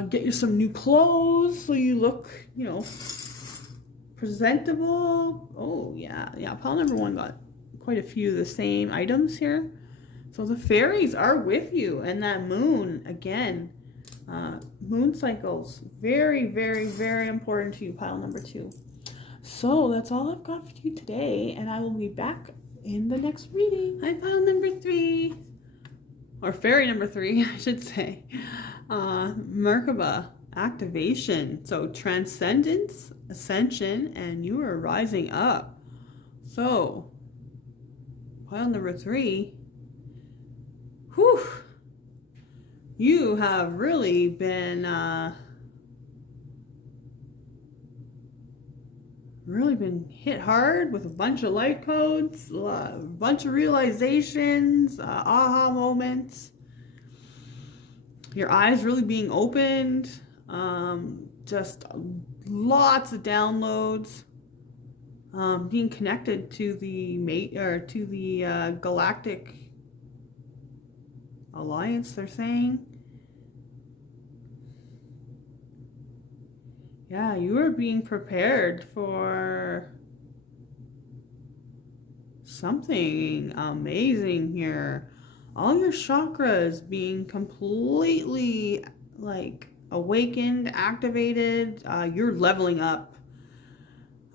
get you some new clothes so you look, presentable. Oh, yeah. Pile number 1 got quite a few of the same items here. So the fairies are with you, and that moon, again, moon cycles, very, very, very important to you, pile number 2. So that's all I've got for you today, and I will be back in the next reading. Hi, pile number 3. or fairy number 3, I should say, Merkaba activation. So transcendence, ascension, and you are rising up. So pile number 3, whew, you have really been hit hard with a bunch of light codes, a bunch of realizations, aha moments, your eyes really being opened, just lots of downloads, being connected to the galactic alliance, they're saying. Yeah, you are being prepared for something amazing here. All your chakras being completely like awakened, activated. You're leveling up,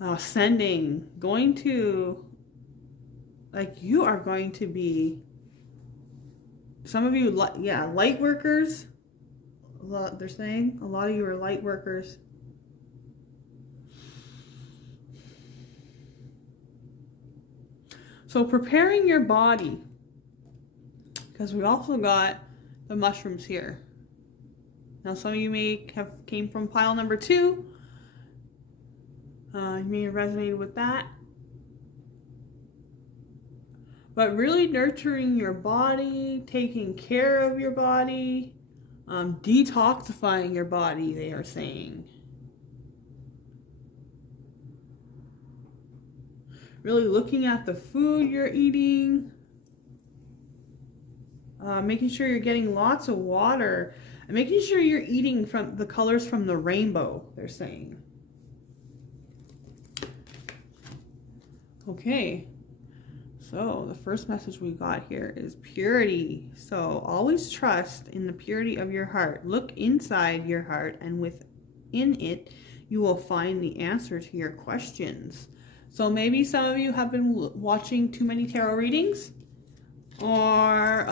ascending, going to, like, you are going to be, some of you, light workers. They're saying a lot of you are light workers. So preparing your body, because we also got the mushrooms here. Now some of you may have came from pile number 2. You may have resonated with that. But really nurturing your body, taking care of your body, detoxifying your body, they are saying. Really looking at the food you're eating, making sure you're getting lots of water, and making sure you're eating from the colors from the rainbow, they're saying. Okay, so the first message we got here is purity. So always trust in the purity of your heart. Look inside your heart, and within it, you will find the answer to your questions. So maybe some of you have been watching too many tarot readings, or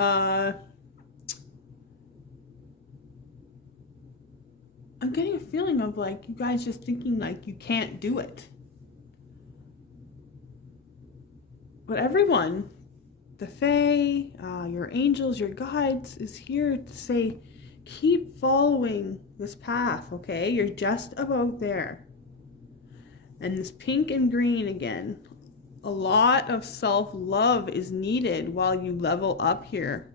I'm getting a feeling of like you guys just thinking like you can't do it. But everyone, the Fae, your angels, your guides is here to say, keep following this path, okay? You're just about there. And this pink and green again, a lot of self-love is needed while you level up here.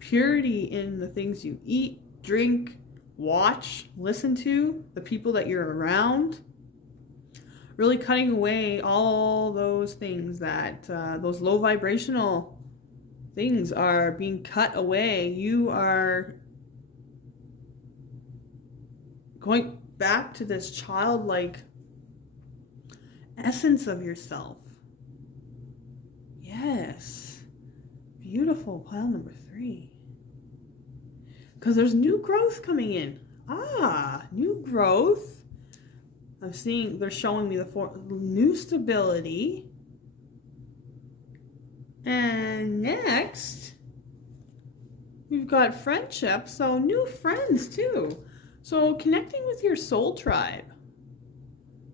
Purity in the things you eat, drink, watch, listen to, the people that you're around. Really cutting away all those things that, those low vibrational things are being cut away. You are going back to this childlike essence of yourself. Yes. Beautiful. Pile number 3. Because there's new growth coming in. New growth. I'm seeing, they're showing me the new stability. And next, we've got friendship. So new friends too. So connecting with your soul tribe.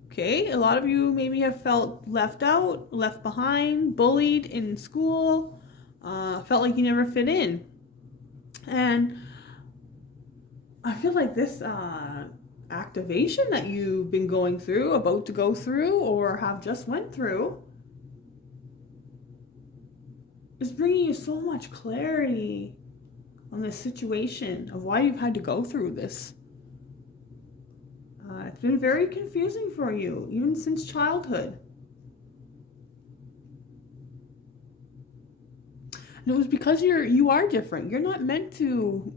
Okay, a lot of you maybe have felt left out, left behind, bullied in school, felt like you never fit in. And I feel like this activation that you've been going through, about to go through, or have just went through, is bringing you so much clarity on this situation of why you've had to go through this. It's been very confusing for you, even since childhood. And it was because you are different. You're not meant to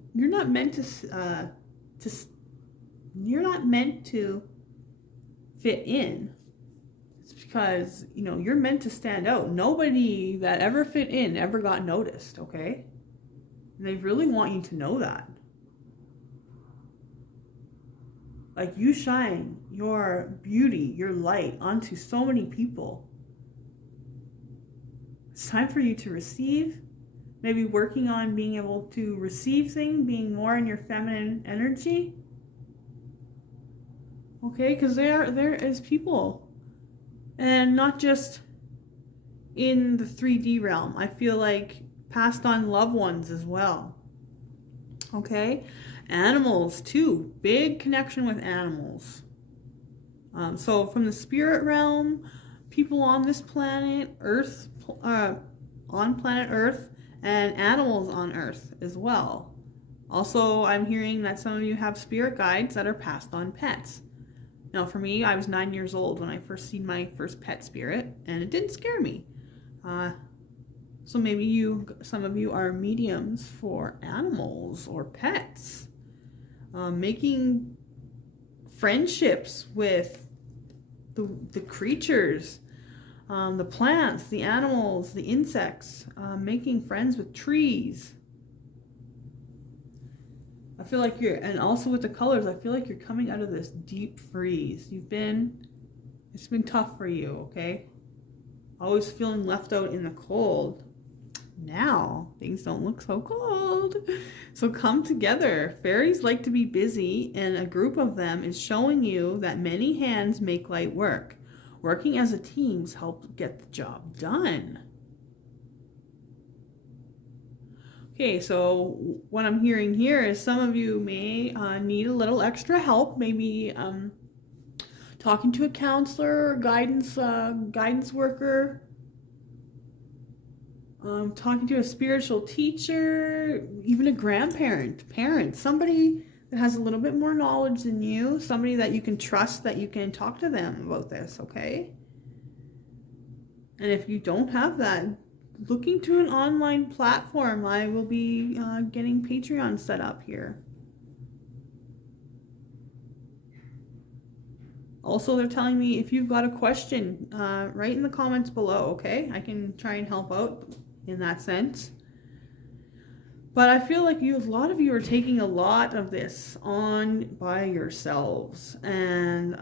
fit in. It's because, you're meant to stand out. Nobody that ever fit in ever got noticed, okay? And they really want you to know that. Like, you shine your beauty, your light onto so many people. It's time for you to receive Maybe working on being able to receive things, being more in your feminine energy. Okay, because there is people. And not just in the 3D realm. I feel like passed on loved ones as well. Okay? Animals too. Big connection with animals. So from the spirit realm, people on this planet, Earth, on planet Earth, and animals on Earth as well. Also, I'm hearing that some of you have spirit guides that are passed on pets. Now, for me, I was 9 years old when I first seen my first pet spirit, and it didn't scare me. So maybe some of you are mediums for animals or pets. Making friendships with the creatures, the plants, the animals, the insects, making friends with trees. I feel like and also with the colors, I feel like you're coming out of this deep freeze. It's been tough for you, okay? Always feeling left out in the cold. Now, things don't look so cold. So come together. Fairies like to be busy, and a group of them is showing you that many hands make light work. Working as a team helps get the job done. Okay, so what I'm hearing here is some of you may need a little extra help, maybe talking to a counselor or guidance worker, talking to a spiritual teacher, even a parent, somebody that has a little bit more knowledge than you, somebody that you can trust, that you can talk to them about this, okay? And if you don't have that, looking to an online platform. I will be getting Patreon set up here. Also, they're telling me if you've got a question, write in the comments below, okay? I can try and help out in that sense. But I feel like a lot of you are taking a lot of this on by yourselves. And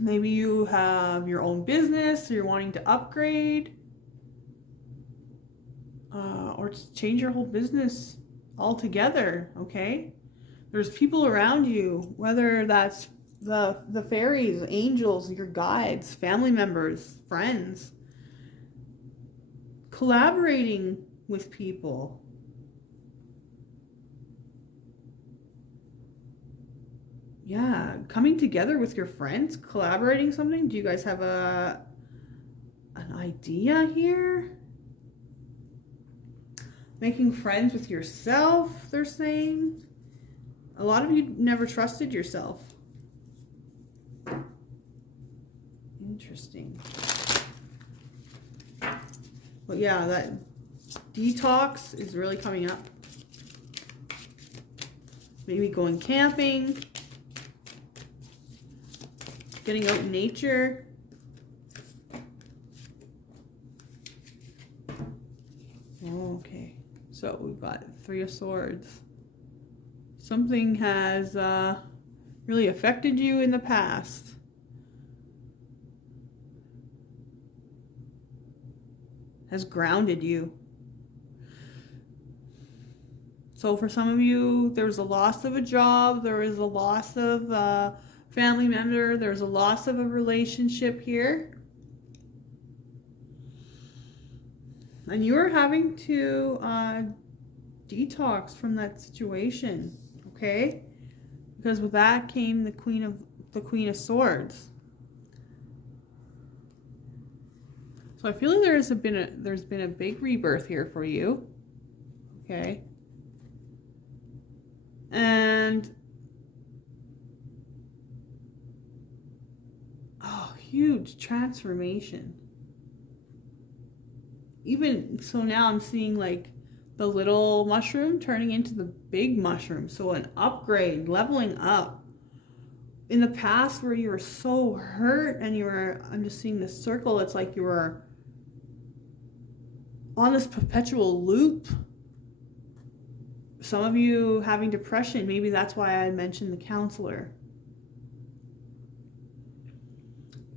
maybe you have your own business, or you're wanting to upgrade. Or just change your whole business altogether, okay? There's people around you, whether that's the fairies, angels, your guides, family members, friends, collaborating with people. Yeah, coming together with your friends, collaborating something. Do you guys have an idea here? Making friends with yourself, they're saying. A lot of you never trusted yourself. Interesting. But yeah, that detox is really coming up. Maybe going camping. Getting out in nature. Okay. So we've got 3 of Swords. Something has really affected you in the past. Has grounded you. So for some of you, there was a loss of a job, there was a loss of a family member, there's a loss of a relationship here. And you're having to detox from that situation, okay? Because with that came the Queen of Swords. So I feel like there's been a big rebirth here for you, okay? And huge transformation. Even so, now I'm seeing like the little mushroom turning into the big mushroom. So an upgrade, leveling up. In the past where you were so hurt and I'm just seeing this circle, it's like you were on this perpetual loop. Some of you having depression, maybe that's why I mentioned the counselor.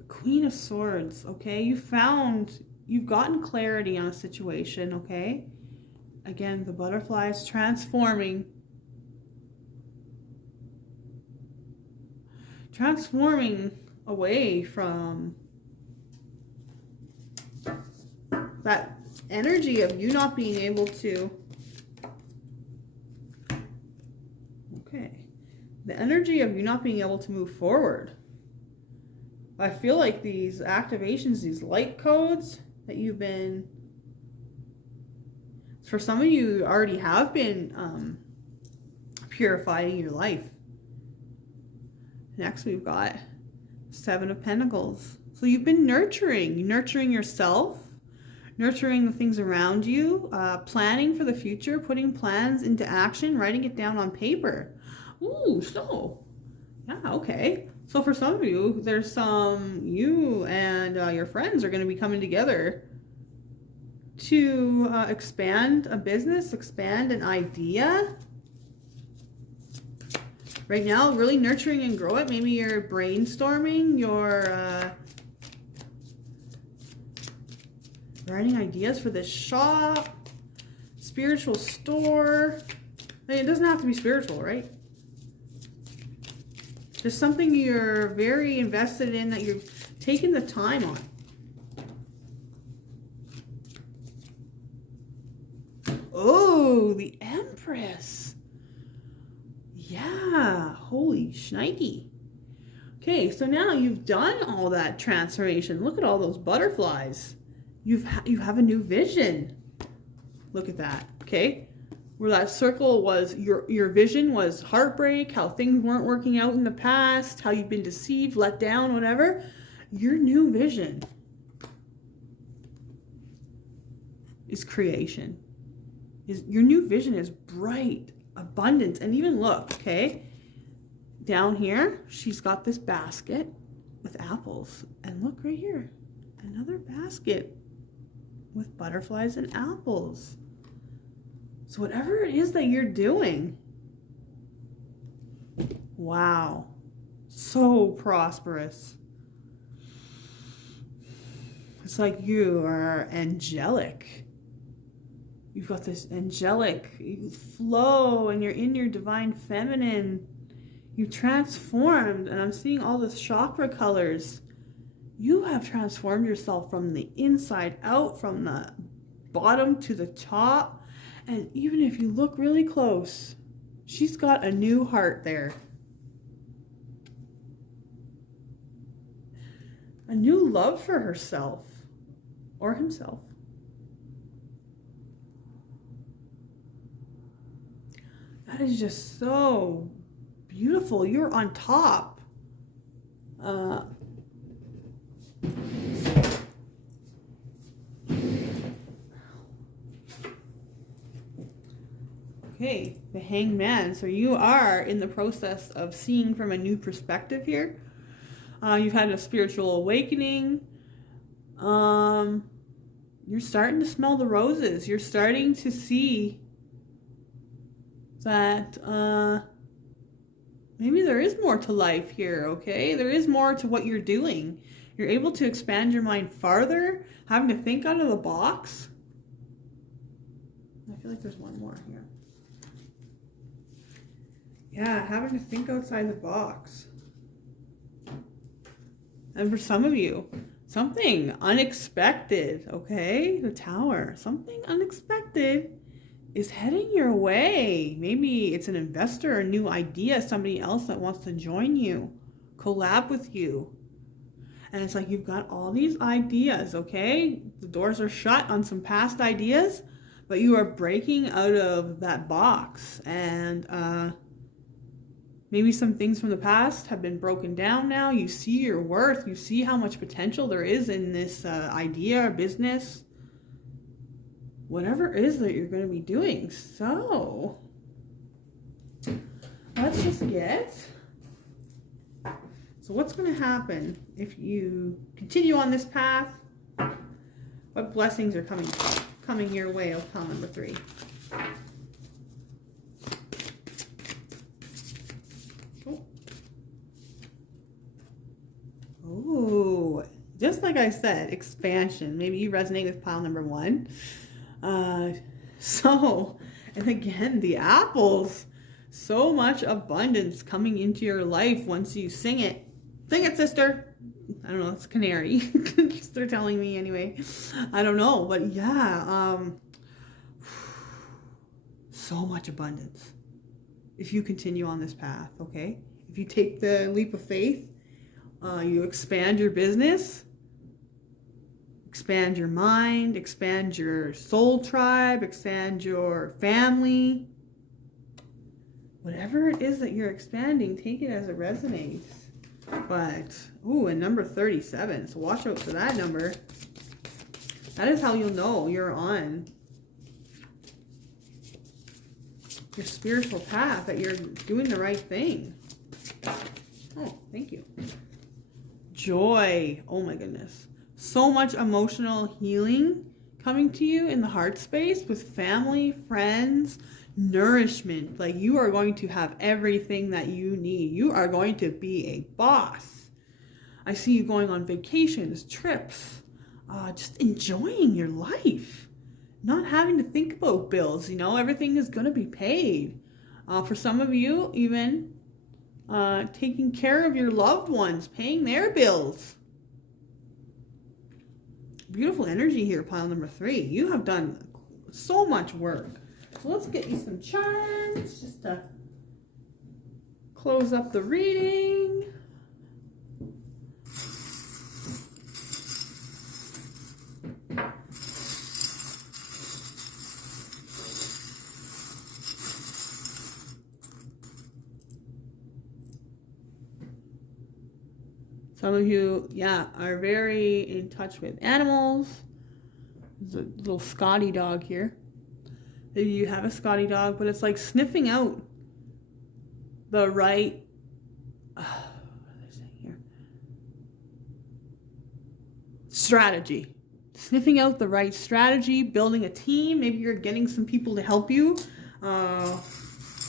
Queen of Swords, okay? You found you've gotten clarity on a situation, okay? Again, the butterflies transforming away from that energy of you not being able to, the energy of you not being able to move forward. I feel like these activations, these light codes that you've been, for some of you already have been purifying your life. Next we've got Seven of Pentacles. So you've been nurturing yourself, nurturing the things around you, planning for the future, putting plans into action, writing it down on paper. Ooh, so, yeah, okay. So for some of you, there's you and your friends are going to be coming together to expand a business, expand an idea. Right now, really nurturing and grow it. Maybe you're brainstorming, you're writing ideas for this shop, spiritual store. I mean, it doesn't have to be spiritual, right? Just something you're very invested in, that you're taking the time on. Oh, the Empress. Yeah, holy shnikey. Okay, so now you've done all that transformation. Look at all those butterflies. You have a new vision. Look at that, okay? Where that circle was, your vision was heartbreak, how things weren't working out in the past, how you've been deceived, let down, whatever. Your new vision is creation. Your new vision is bright, abundance. And even look, okay, down here, she's got this basket with apples. And look right here, another basket with butterflies and apples. So whatever it is that you're doing, wow, so prosperous. It's like you are angelic. You've got this angelic flow, and you're in your divine feminine. You've transformed, and I'm seeing all the chakra colors. You have transformed yourself from the inside out, from the bottom to the top. And even if you look really close, she's got a new heart there. A new love for herself or himself. That is just so beautiful. You're on top. Okay, the Hangman. So you are in the process of seeing from a new perspective here. You've had a spiritual awakening. You're starting to smell the roses. You're starting to see that maybe there is more to life here, okay? There is more to what you're doing. You're able to expand your mind farther, having to think out of the box. I feel like there's one more here. Yeah, having to think outside the box. And for some of you, something unexpected, okay? The Tower. Something unexpected is heading your way. Maybe it's an investor, a new idea, somebody else that wants to join you, collab with you. And it's like you've got all these ideas, okay? The doors are shut on some past ideas, but you are breaking out of that box. And maybe some things from the past have been broken down now. You see your worth. You see how much potential there is in this idea or business. Whatever it is that you're going to be doing. So, let's just get... So what's going to happen if you continue on this path? What blessings are coming your way of pile number 3? Oh, just like I said, expansion. Maybe you resonate with pile number 1. And again, the apples. So much abundance coming into your life once you sing it. Sing it, sister. I don't know, it's canary. They're telling me anyway. I don't know, but yeah, so much abundance. If you continue on this path, okay? If you take the leap of faith, you expand your business, expand your mind, expand your soul tribe, expand your family. Whatever it is that you're expanding, take it as it resonates. But, and number 37. So watch out for that number. That is how you'll know you're on your spiritual path, that you're doing the right thing. Oh, thank you. Joy. Oh my goodness. So much emotional healing coming to you in the heart space with family, friends, nourishment. Like, you are going to have everything that you need. You are going to be a boss. I see you going on vacations, trips, just enjoying your life, not having to think about bills. Everything is going to be paid. For some of you, even taking care of your loved ones, paying their bills. Beautiful energy here, pile number 3. You have done so much work. So let's get you some charms just to close up the reading. Some of you, are very in touch with animals. There's a little Scotty dog here. Maybe you have a Scotty dog, but it's like sniffing out the right, what are they saying here? Strategy. Sniffing out the right strategy, building a team. Maybe you're getting some people to help you.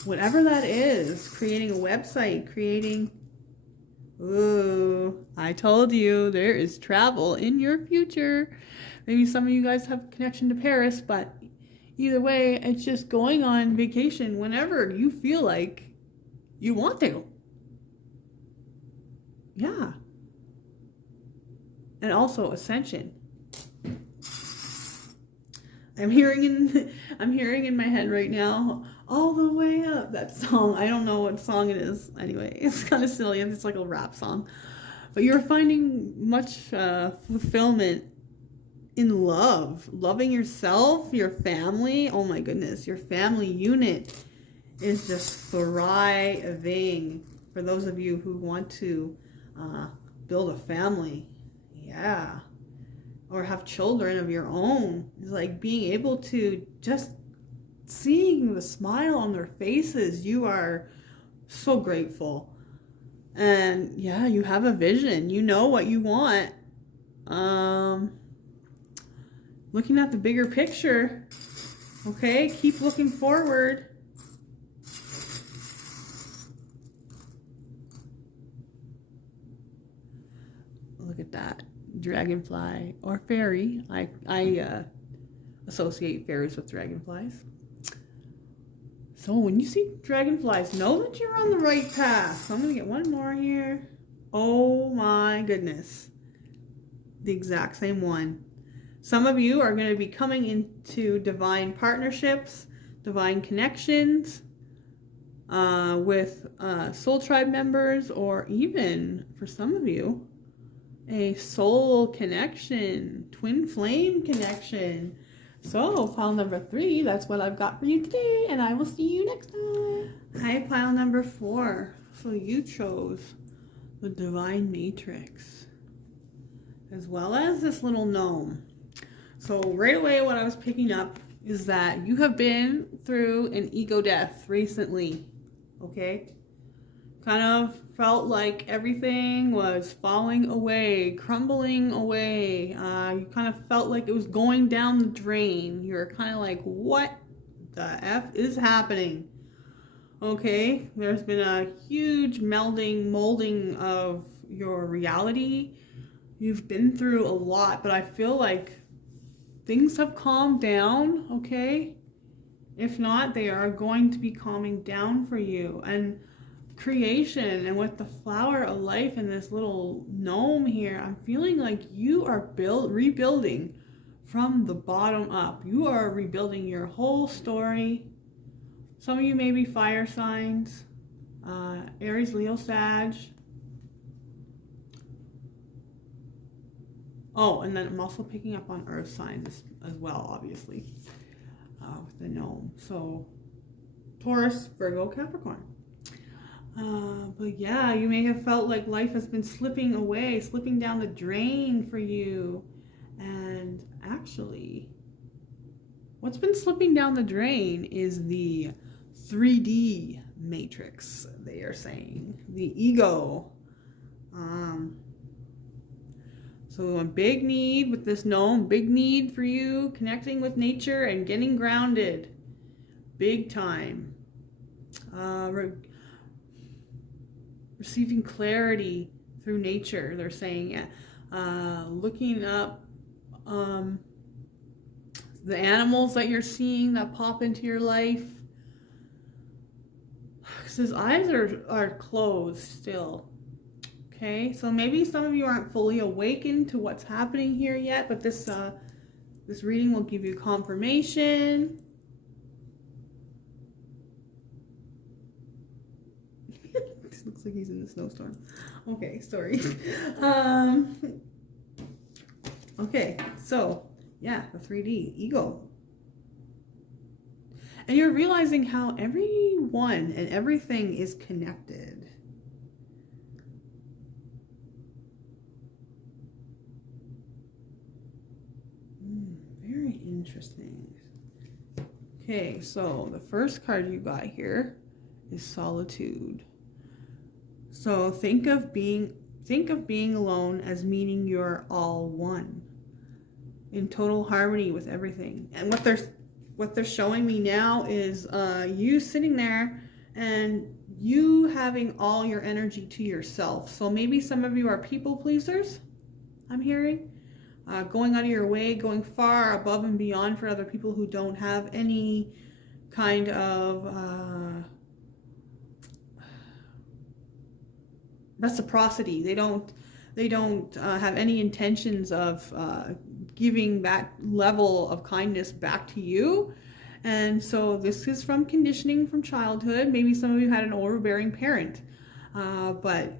Whatever that is, creating a website, creating... Ooh, I told you there is travel in your future. Maybe some of you guys have connection to Paris, but either way, it's just going on vacation whenever you feel like you want to. Yeah. And also ascension. I'm hearing in my head right now, all the way up, that song. I don't know what song it is. Anyway, it's kind of silly. It's like a rap song. But you're finding much fulfillment in love. Loving yourself, your family. Oh my goodness. Your family unit is just thriving. For those of you who want to build a family. Yeah. Or have children of your own. It's like being able to just seeing the smile on their faces. You are so grateful. And yeah, you have a vision. You know what you want. Looking at the bigger picture. Okay, keep looking forward. Look at that. Dragonfly or fairy. I associate fairies with dragonflies. So when you see dragonflies, know that you're on the right path. So I'm going to get one more here. Oh my goodness. The exact same one. Some of you are going to be coming into divine partnerships, divine connections with soul tribe members, or even for some of you, a soul connection, twin flame connection. So, pile number 3, that's what I've got for you today, and I will see you next time. Hi, pile number 4. So you chose the Divine Matrix, as well as this little gnome. So right away, what I was picking up is that you have been through an ego death recently, okay? Kind of felt like everything was falling away, crumbling away. You kind of felt like it was going down the drain. You're kind of like, what the F is happening? Okay, there's been a huge molding of your reality, You've been through a lot, but I feel like things have calmed down, okay? If not, they are going to be calming down for you. And creation, and with the flower of life and this little gnome here, I'm feeling like you are rebuilding from the bottom up. You are rebuilding your whole story. Some of you may be fire signs, Aries, Leo, Sag. Oh, and then I'm also picking up on earth signs as well, obviously, with the gnome. So Taurus, Virgo, Capricorn. But yeah, you may have felt like life has been slipping away, slipping down the drain for you. And actually, what's been slipping down the drain is the 3D matrix, they are saying. The ego. So a big need with this gnome, big need for you connecting with nature and getting grounded. Big time. Receiving clarity through nature, they're saying. Looking up the animals that you're seeing that pop into your life. Because his eyes are closed still. Okay, so maybe some of you aren't fully awakened to what's happening here yet, but this reading will give you confirmation. This looks like he's in the snowstorm. Okay, sorry. Okay, so yeah, the 3D ego. And you're realizing how everyone and everything is connected. Very interesting. Okay, so the first card you got here is solitude. So think of being alone as meaning you're all one, in total harmony with everything. And what they're showing me now is you sitting there and you having all your energy to yourself. So maybe some of you are people pleasers, I'm hearing. Going out of your way, going far above and beyond for other people who don't have any kind of reciprocity. They don't have any intentions of giving that level of kindness back to you. And so this is from conditioning from childhood. Maybe some of you had an overbearing parent, but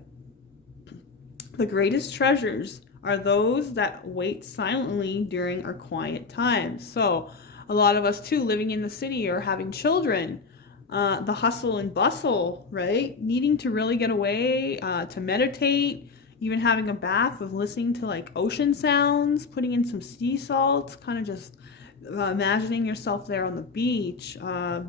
the greatest treasures are those that wait silently during our quiet times. So a lot of us too, living in the city or having children, the hustle and bustle, right? Needing to really get away, to meditate, even having a bath with listening to like ocean sounds, putting in some sea salts, kind of just imagining yourself there on the beach.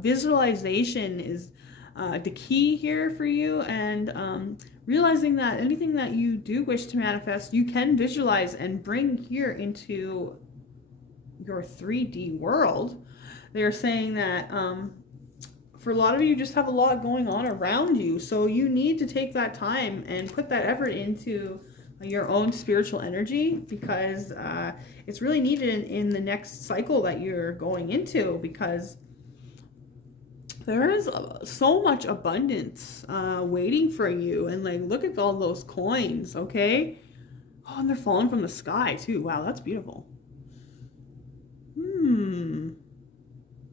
Visualization is the key here for you, and realizing that anything that you do wish to manifest, you can visualize and bring here into your 3D world. They're saying that for a lot of you, just have a lot going on around you, so you need to take that time and put that effort into your own spiritual energy, because it's really needed in the next cycle that you're going into, because there is so much abundance waiting for you. And like, look at all those coins, okay? Oh, and they're falling from the sky too. Wow, that's beautiful.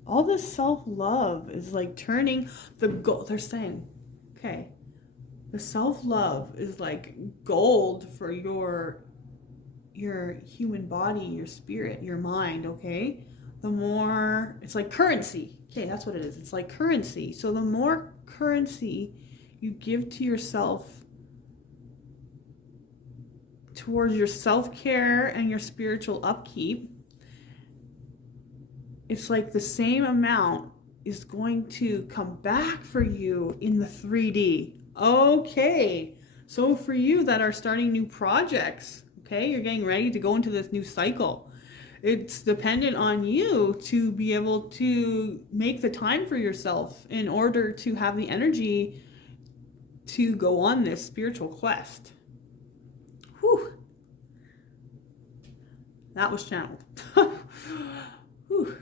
All this self-love is like turning the gold. They're saying, okay, the self-love is like gold for your human body, your spirit, your mind, okay? The more, it's like currency. Okay, that's what it is. It's like currency. So the more currency you give to yourself towards your self-care and your spiritual upkeep, it's like the same amount is going to come back for you in the 3D. Okay, so for you that are starting new projects, okay, you're getting ready to go into this new cycle. It's dependent on you to be able to make the time for yourself in order to have the energy to go on this spiritual quest. Whew. that was channeled. Whew.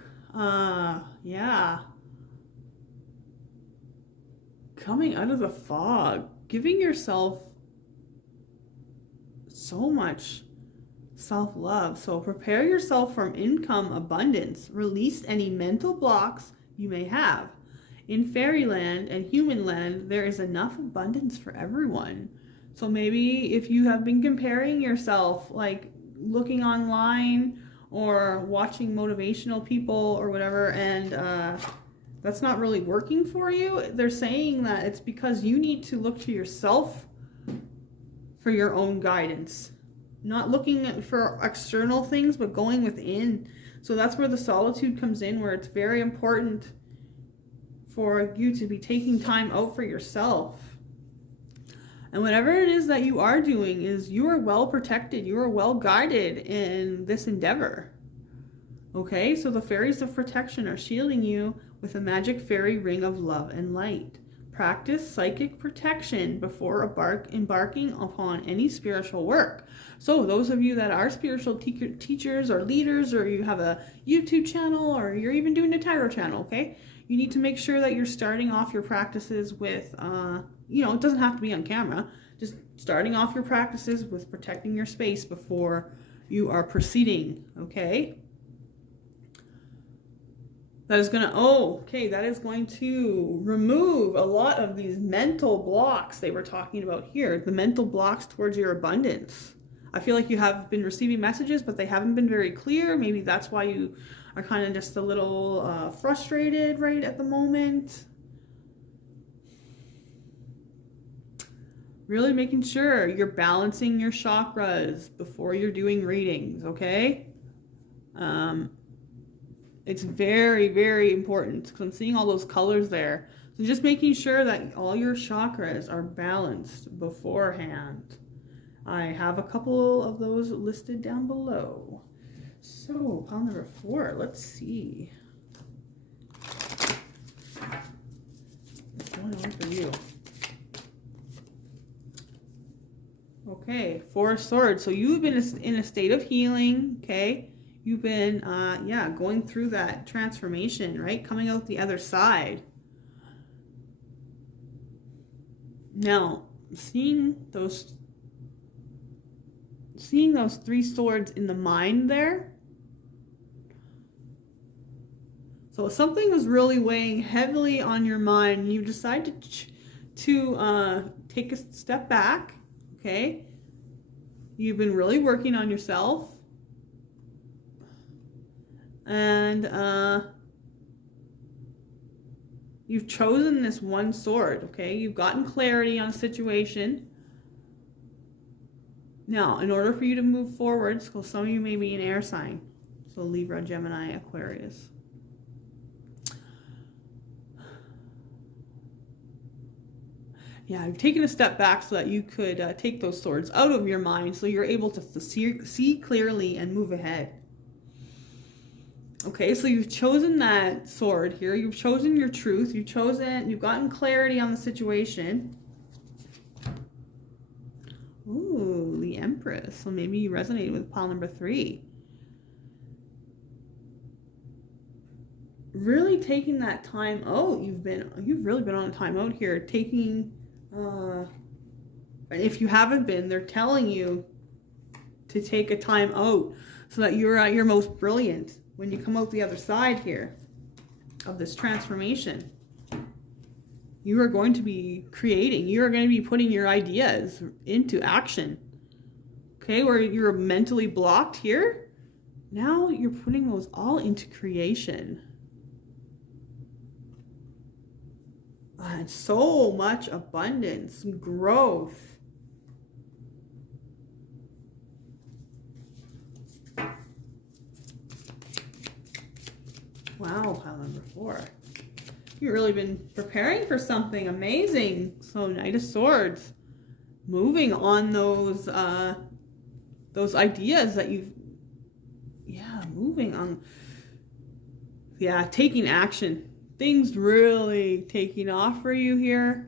Yeah. Coming out of the fog, giving yourself so much self-love. So prepare yourself from income abundance. Release any mental blocks you may have. In fairyland and human land, there is enough abundance for everyone. So maybe if you have been comparing yourself, like looking online or watching motivational people or whatever, and that's not really working for you, they're saying that it's because you need to look to yourself for your own guidance. Not looking for external things, but going within. So that's where the solitude comes in, where it's very important for you to be taking time out for yourself. And whatever it is that you are doing, is you are well protected, you are well guided in this endeavor. Okay, so the fairies of protection are shielding you with a magic fairy ring of love and light. Practice psychic protection before embarking upon any spiritual work. So those of you that are spiritual teachers or leaders, or you have a YouTube channel, or you're even doing a tarot channel, okay? You need to make sure that you're starting off your practices with, it doesn't have to be on camera, just starting off your practices with protecting your space before you are proceeding, okay? That is going to remove a lot of these mental blocks they were talking about here, the mental blocks towards your abundance. I feel like you have been receiving messages, but they haven't been very clear. Maybe that's why you are kind of just a little frustrated right at the moment. Really making sure you're balancing your chakras before you're doing readings, okay? It's very, very important, because I'm seeing all those colors there. So just making sure that all your chakras are balanced beforehand. I have a couple of those listed down below. So, pile number 4, let's see. What's going on for you? Okay, 4 of Swords. So you've been in a state of healing, okay? You've been, going through that transformation, right? Coming out the other side. Now, seeing those 3 swords in the mind there. So something was really weighing heavily on your mind, and you decided to take a step back, okay? You've been really working on yourself. And you've chosen this one sword, okay? You've gotten clarity on a situation. Now, in order for you to move forward, because some of you may be an air sign, so Libra, Gemini, Aquarius. Yeah, you've taken a step back so that you could take those swords out of your mind, so you're able to see clearly and move ahead. Okay, so you've chosen that sword here. You've chosen your truth. You've gotten clarity on the situation. Ooh, the Empress. So maybe you resonated with pile number 3. Really taking that time out. You've really been on a time out here. Taking, if you haven't been, they're telling you to take a time out so that you're at your most brilliant when you come out the other side here of this transformation. You are going to be creating, you are going to be putting your ideas into action. Okay, where you're mentally blocked here, now you're putting those all into creation. And so much abundance, growth. Wow, pile number 4. You've really been preparing for something amazing. So Knight of Swords, moving on those ideas that you've, moving on. Yeah, taking action. Things really taking off for you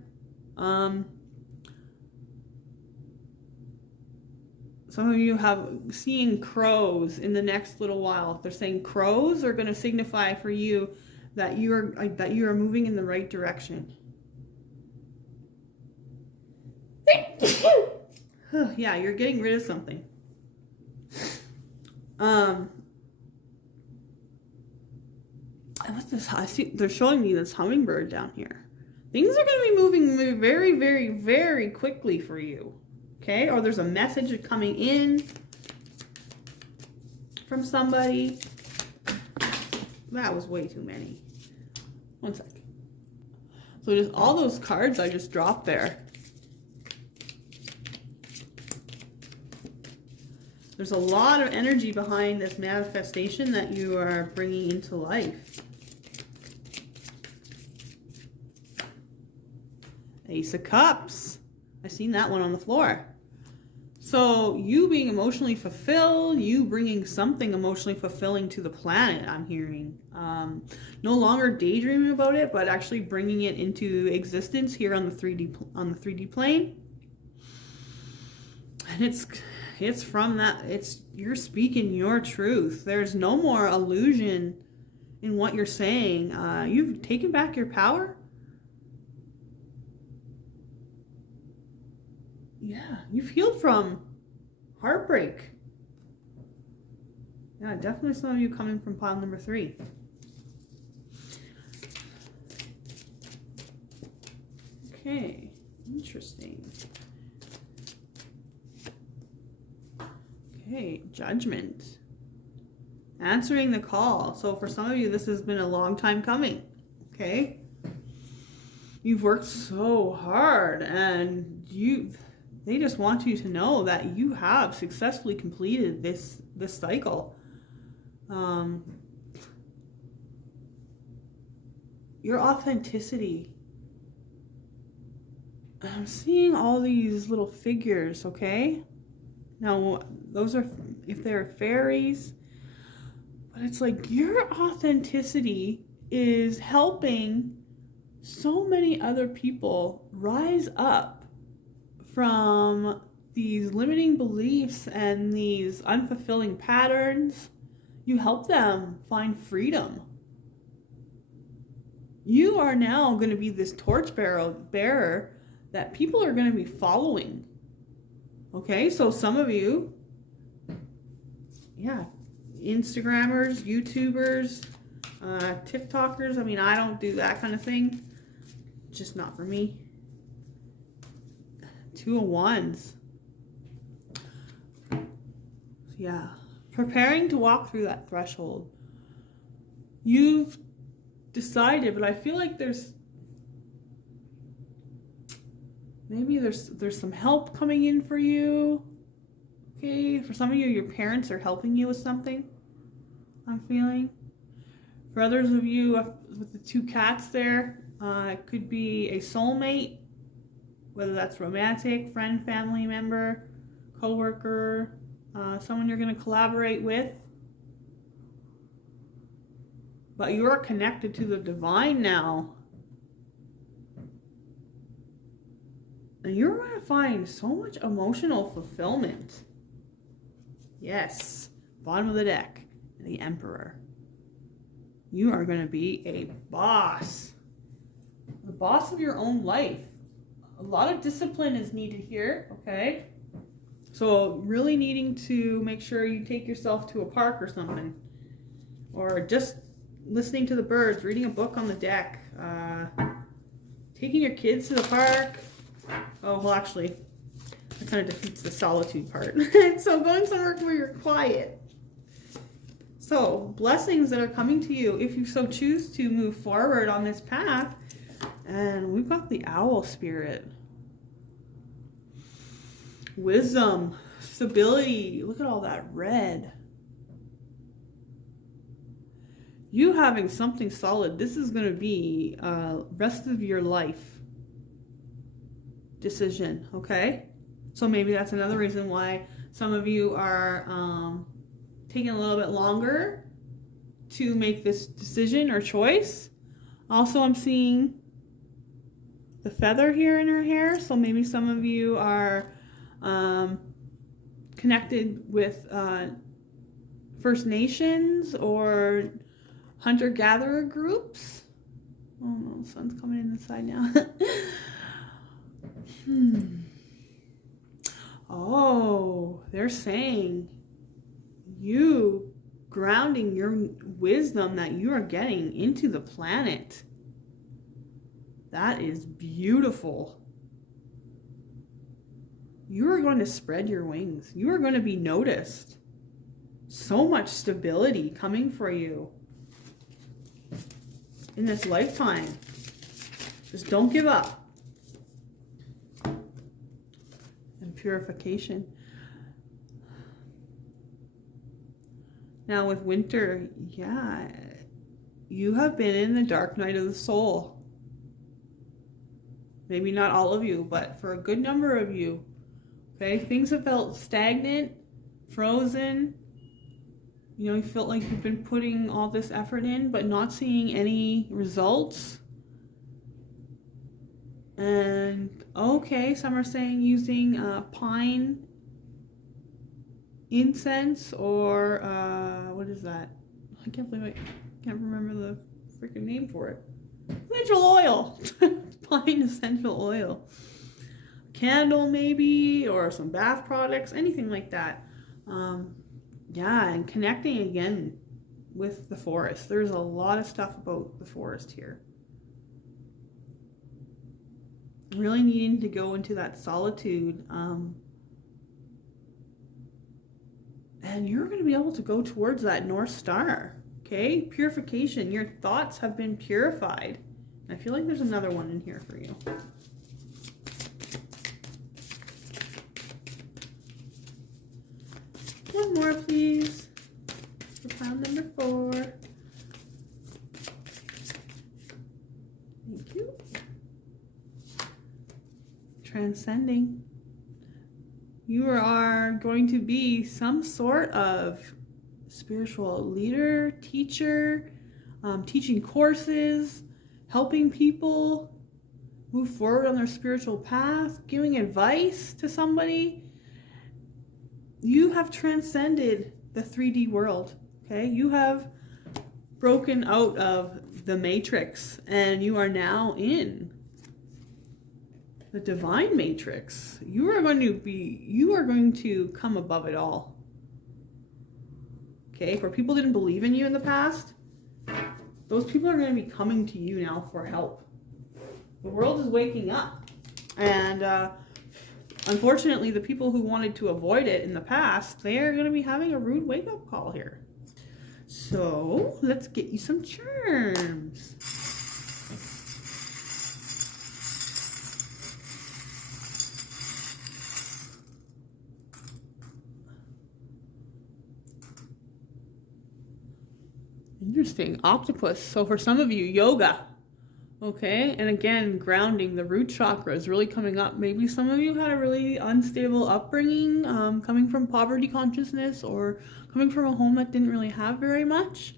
So Some of you have seen crows in the next little while. They're saying crows are going to signify for you that you are moving in the right direction. Yeah, you're getting rid of something. What's this? I see they're showing me this hummingbird down here. Things are going to be moving very, very, very quickly for you. Okay? Or there's a message coming in from somebody. That was way too many. One sec. So just all those cards I just dropped there. There's a lot of energy behind this manifestation that you are bringing into life. Ace of Cups. I've seen that one on the floor. So you being emotionally fulfilled, you bringing something emotionally fulfilling to the planet, I'm hearing. No longer daydreaming about it, but actually bringing it into existence here on the 3D plane. And it's from that, you're speaking your truth. There's no more illusion in what you're saying. You've taken back your power. Yeah, you've healed from heartbreak. Yeah, definitely some of you coming from pile number 3. Okay, interesting. Okay, Judgment. Answering the call. So for some of you, this has been a long time coming. Okay? You've worked so hard and they just want you to know that you have successfully completed this cycle. Your authenticity. I'm seeing all these little figures, okay? Now, those are, if they're fairies, but it's like your authenticity is helping so many other people rise up from these limiting beliefs and these unfulfilling patterns. You help them find freedom. You are now going to be this torch bearer that people are going to be following. Okay, so some of you, yeah, Instagrammers, YouTubers, TikTokers. I mean, I don't do that kind of thing. Just not for me. 2 of Wands. Yeah. Preparing to walk through that threshold. You've decided, but I feel like there's some help coming in for you. Okay, for some of you, your parents are helping you with something, I'm feeling. For others of you with the 2 cats there, it could be a soulmate, whether that's romantic, friend, family member, co-worker, someone you're going to collaborate with. But you are connected to the divine now. And you're going to find so much emotional fulfillment. Yes, bottom of the deck, the Emperor. You are going to be a boss. The boss of your own life. A lot of discipline is needed here, okay? So really needing to make sure you take yourself to a park or something. Or just listening to the birds, reading a book on the deck, taking your kids to the park. Oh, well, actually, that kind of defeats the solitude part. So going somewhere where you're quiet. So blessings that are coming to you if you so choose to move forward on this path. And we've got the owl spirit. Wisdom, stability. Look at all that red. You having something solid. This is going to be rest of your life decision, okay? So maybe that's another reason why some of you are taking a little bit longer to make this decision or choice. Also, I'm seeing the feather here in her hair. So maybe some of you are connected with First Nations or hunter-gatherer groups. Oh no, the sun's coming in the side now. Oh, they're saying you grounding your wisdom that you are getting into the planet. That is beautiful. You are going to spread your wings. You are going to be noticed. So much stability coming for you in this lifetime. Just don't give up. And purification. Now with winter, yeah, you have been in the dark night of the soul. Maybe not all of you, but for a good number of you. Okay, things have felt stagnant, frozen. You know, you felt like you've been putting all this effort in, but not seeing any results. And okay, some are saying using pine incense or what is that? I can't believe I can't remember the freaking name for it. Essential oil. Pine essential oil. Candle maybe, or some bath products, anything like that. Yeah, and connecting again with the forest. There's a lot of stuff about the forest here. Really needing to go into that solitude. And you're going to be able to go towards that North Star. Okay? Purification. Your thoughts have been purified. I feel like there's another one in here for you. One more, please. For pile number 4. Thank you. Transcending. You are going to be some sort of spiritual leader, teacher, teaching courses, helping people move forward on their spiritual path, giving advice to somebody. You have transcended the 3D world, okay? You have broken out of the matrix and you are now in the divine matrix. You are going to come above it all. Okay, where people didn't believe in you in the past, those people are going to be coming to you now for help. The world is waking up. And unfortunately, the people who wanted to avoid it in the past, they are going to be having a rude wake-up call here. So, let's get you some charms. Interesting. Octopus. So for some of you, yoga. Okay. And again, grounding. The root chakra is really coming up. Maybe some of you had a really unstable upbringing, coming from poverty consciousness or coming from a home that didn't really have very much.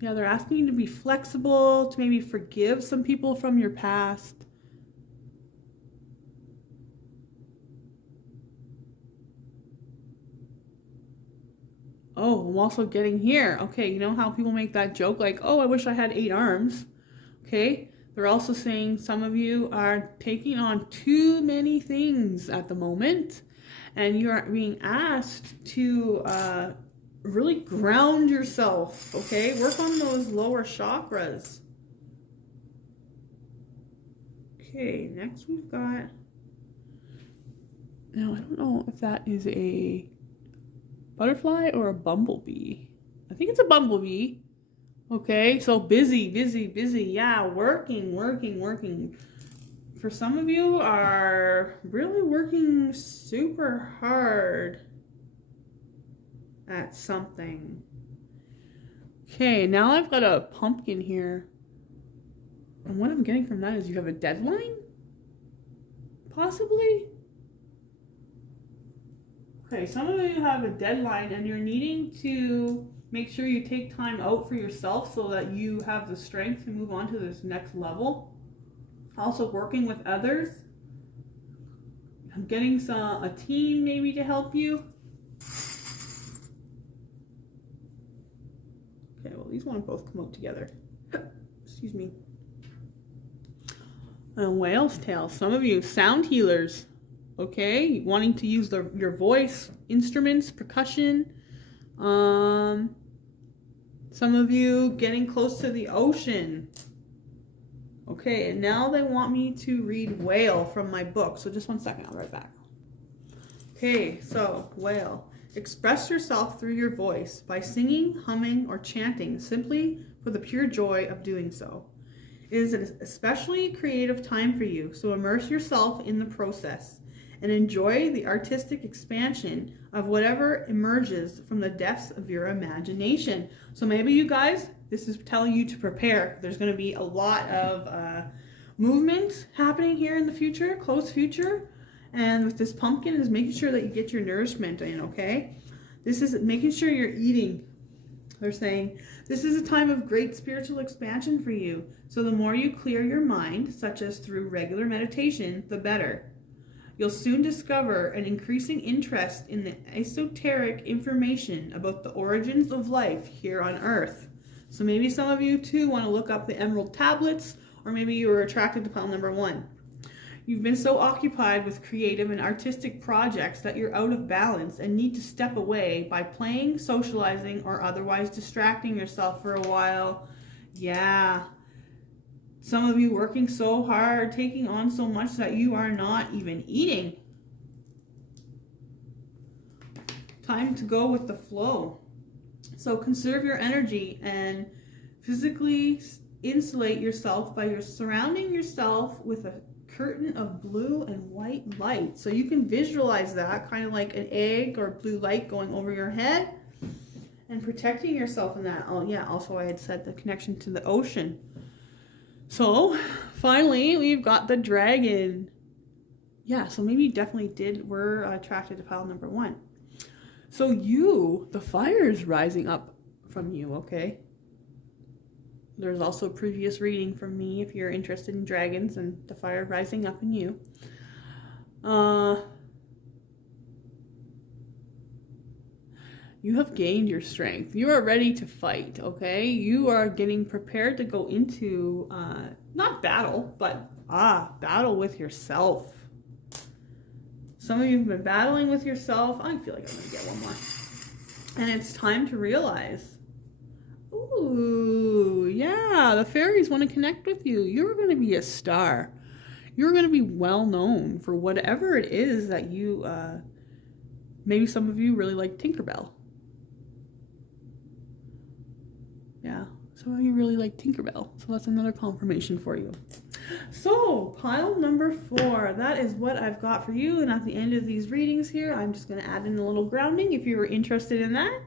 Yeah, they're asking you to be flexible, to maybe forgive some people from your past. Oh, I'm also getting here. Okay, you know how people make that joke like, oh, I wish I had 8 arms. Okay, they're also saying some of you are taking on too many things at the moment. And you are being asked to really ground yourself. Okay, work on those lower chakras. Okay, next we've got... Now, I don't know if that is a butterfly or a bumblebee. I think it's a bumblebee. Okay, so busy. Yeah, working. For some of you are really working super hard at something. Okay, now I've got a pumpkin here. And what I'm getting from that is you have a deadline? Possibly? Okay, some of you have a deadline and you're needing to make sure you take time out for yourself so that you have the strength to move on to this next level. Also working with others. getting a team maybe to help you. Okay, well, these want to both come out together. Excuse me. A whale's tail. Some of you, sound healers, okay? Wanting to use your voice, instruments, percussion. Some of you getting close to the ocean. Okay, and now they want me to read whale from my book. So just 1 second, I'll be right back. Okay, so whale. Express yourself through your voice by singing, humming, or chanting simply for the pure joy of doing so. It is an especially creative time for you, so immerse yourself in the process and enjoy the artistic expansion of whatever emerges from the depths of your imagination. So maybe you guys, this is telling you to prepare. There's going to be a lot of movement happening here in the future, close future. And with this pumpkin is making sure that you get your nourishment in, okay? This is making sure you're eating. They're saying, this is a time of great spiritual expansion for you. So the more you clear your mind, such as through regular meditation, the better. You'll soon discover an increasing interest in the esoteric information about the origins of life here on Earth. So maybe some of you too want to look up the emerald tablets, or maybe you were attracted to pile number 1. You've been so occupied with creative and artistic projects that you're out of balance and need to step away by playing, socializing, or otherwise distracting yourself for a while. Yeah. Some of you working so hard, taking on so much that you are not even eating. Time to go with the flow. So conserve your energy and physically insulate yourself by surrounding yourself with a curtain of blue and white light. So you can visualize that kind of like an egg or blue light going over your head and protecting yourself in that. Oh yeah, also I had said the connection to the ocean. So finally we've got the dragon. Yeah, so maybe you definitely were attracted to pile number 1. So the fire is rising up from you, okay? There's also a previous reading from me if you're interested in dragons and the fire rising up in you. You have gained your strength. You are ready to fight, okay? You are getting prepared to go into, not battle, but battle with yourself. Some of you have been battling with yourself. I feel like I'm going to get one more. And it's time to realize, ooh, yeah, the fairies want to connect with you. You're going to be a star. You're going to be well known for whatever it is that you, maybe some of you really like Tinkerbell. Yeah, some of you really like Tinkerbell. So that's another confirmation for you. So, pile number 4, that is what I've got for you. And at the end of these readings here, I'm just going to add in a little grounding if you were interested in that.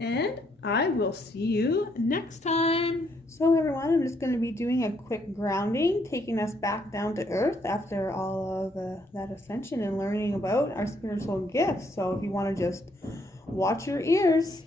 And I will see you next time. So everyone, I'm just going to be doing a quick grounding, taking us back down to earth after all of that ascension and learning about our spiritual gifts. So if you want to just watch your ears.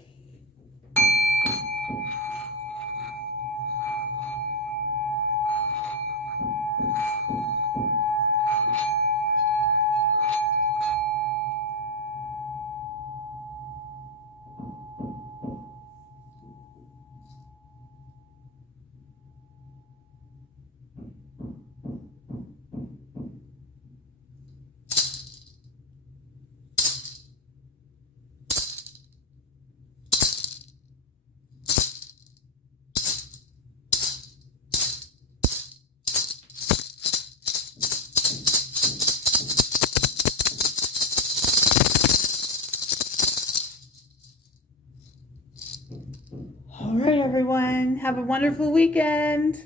All right, everyone. Have a wonderful weekend.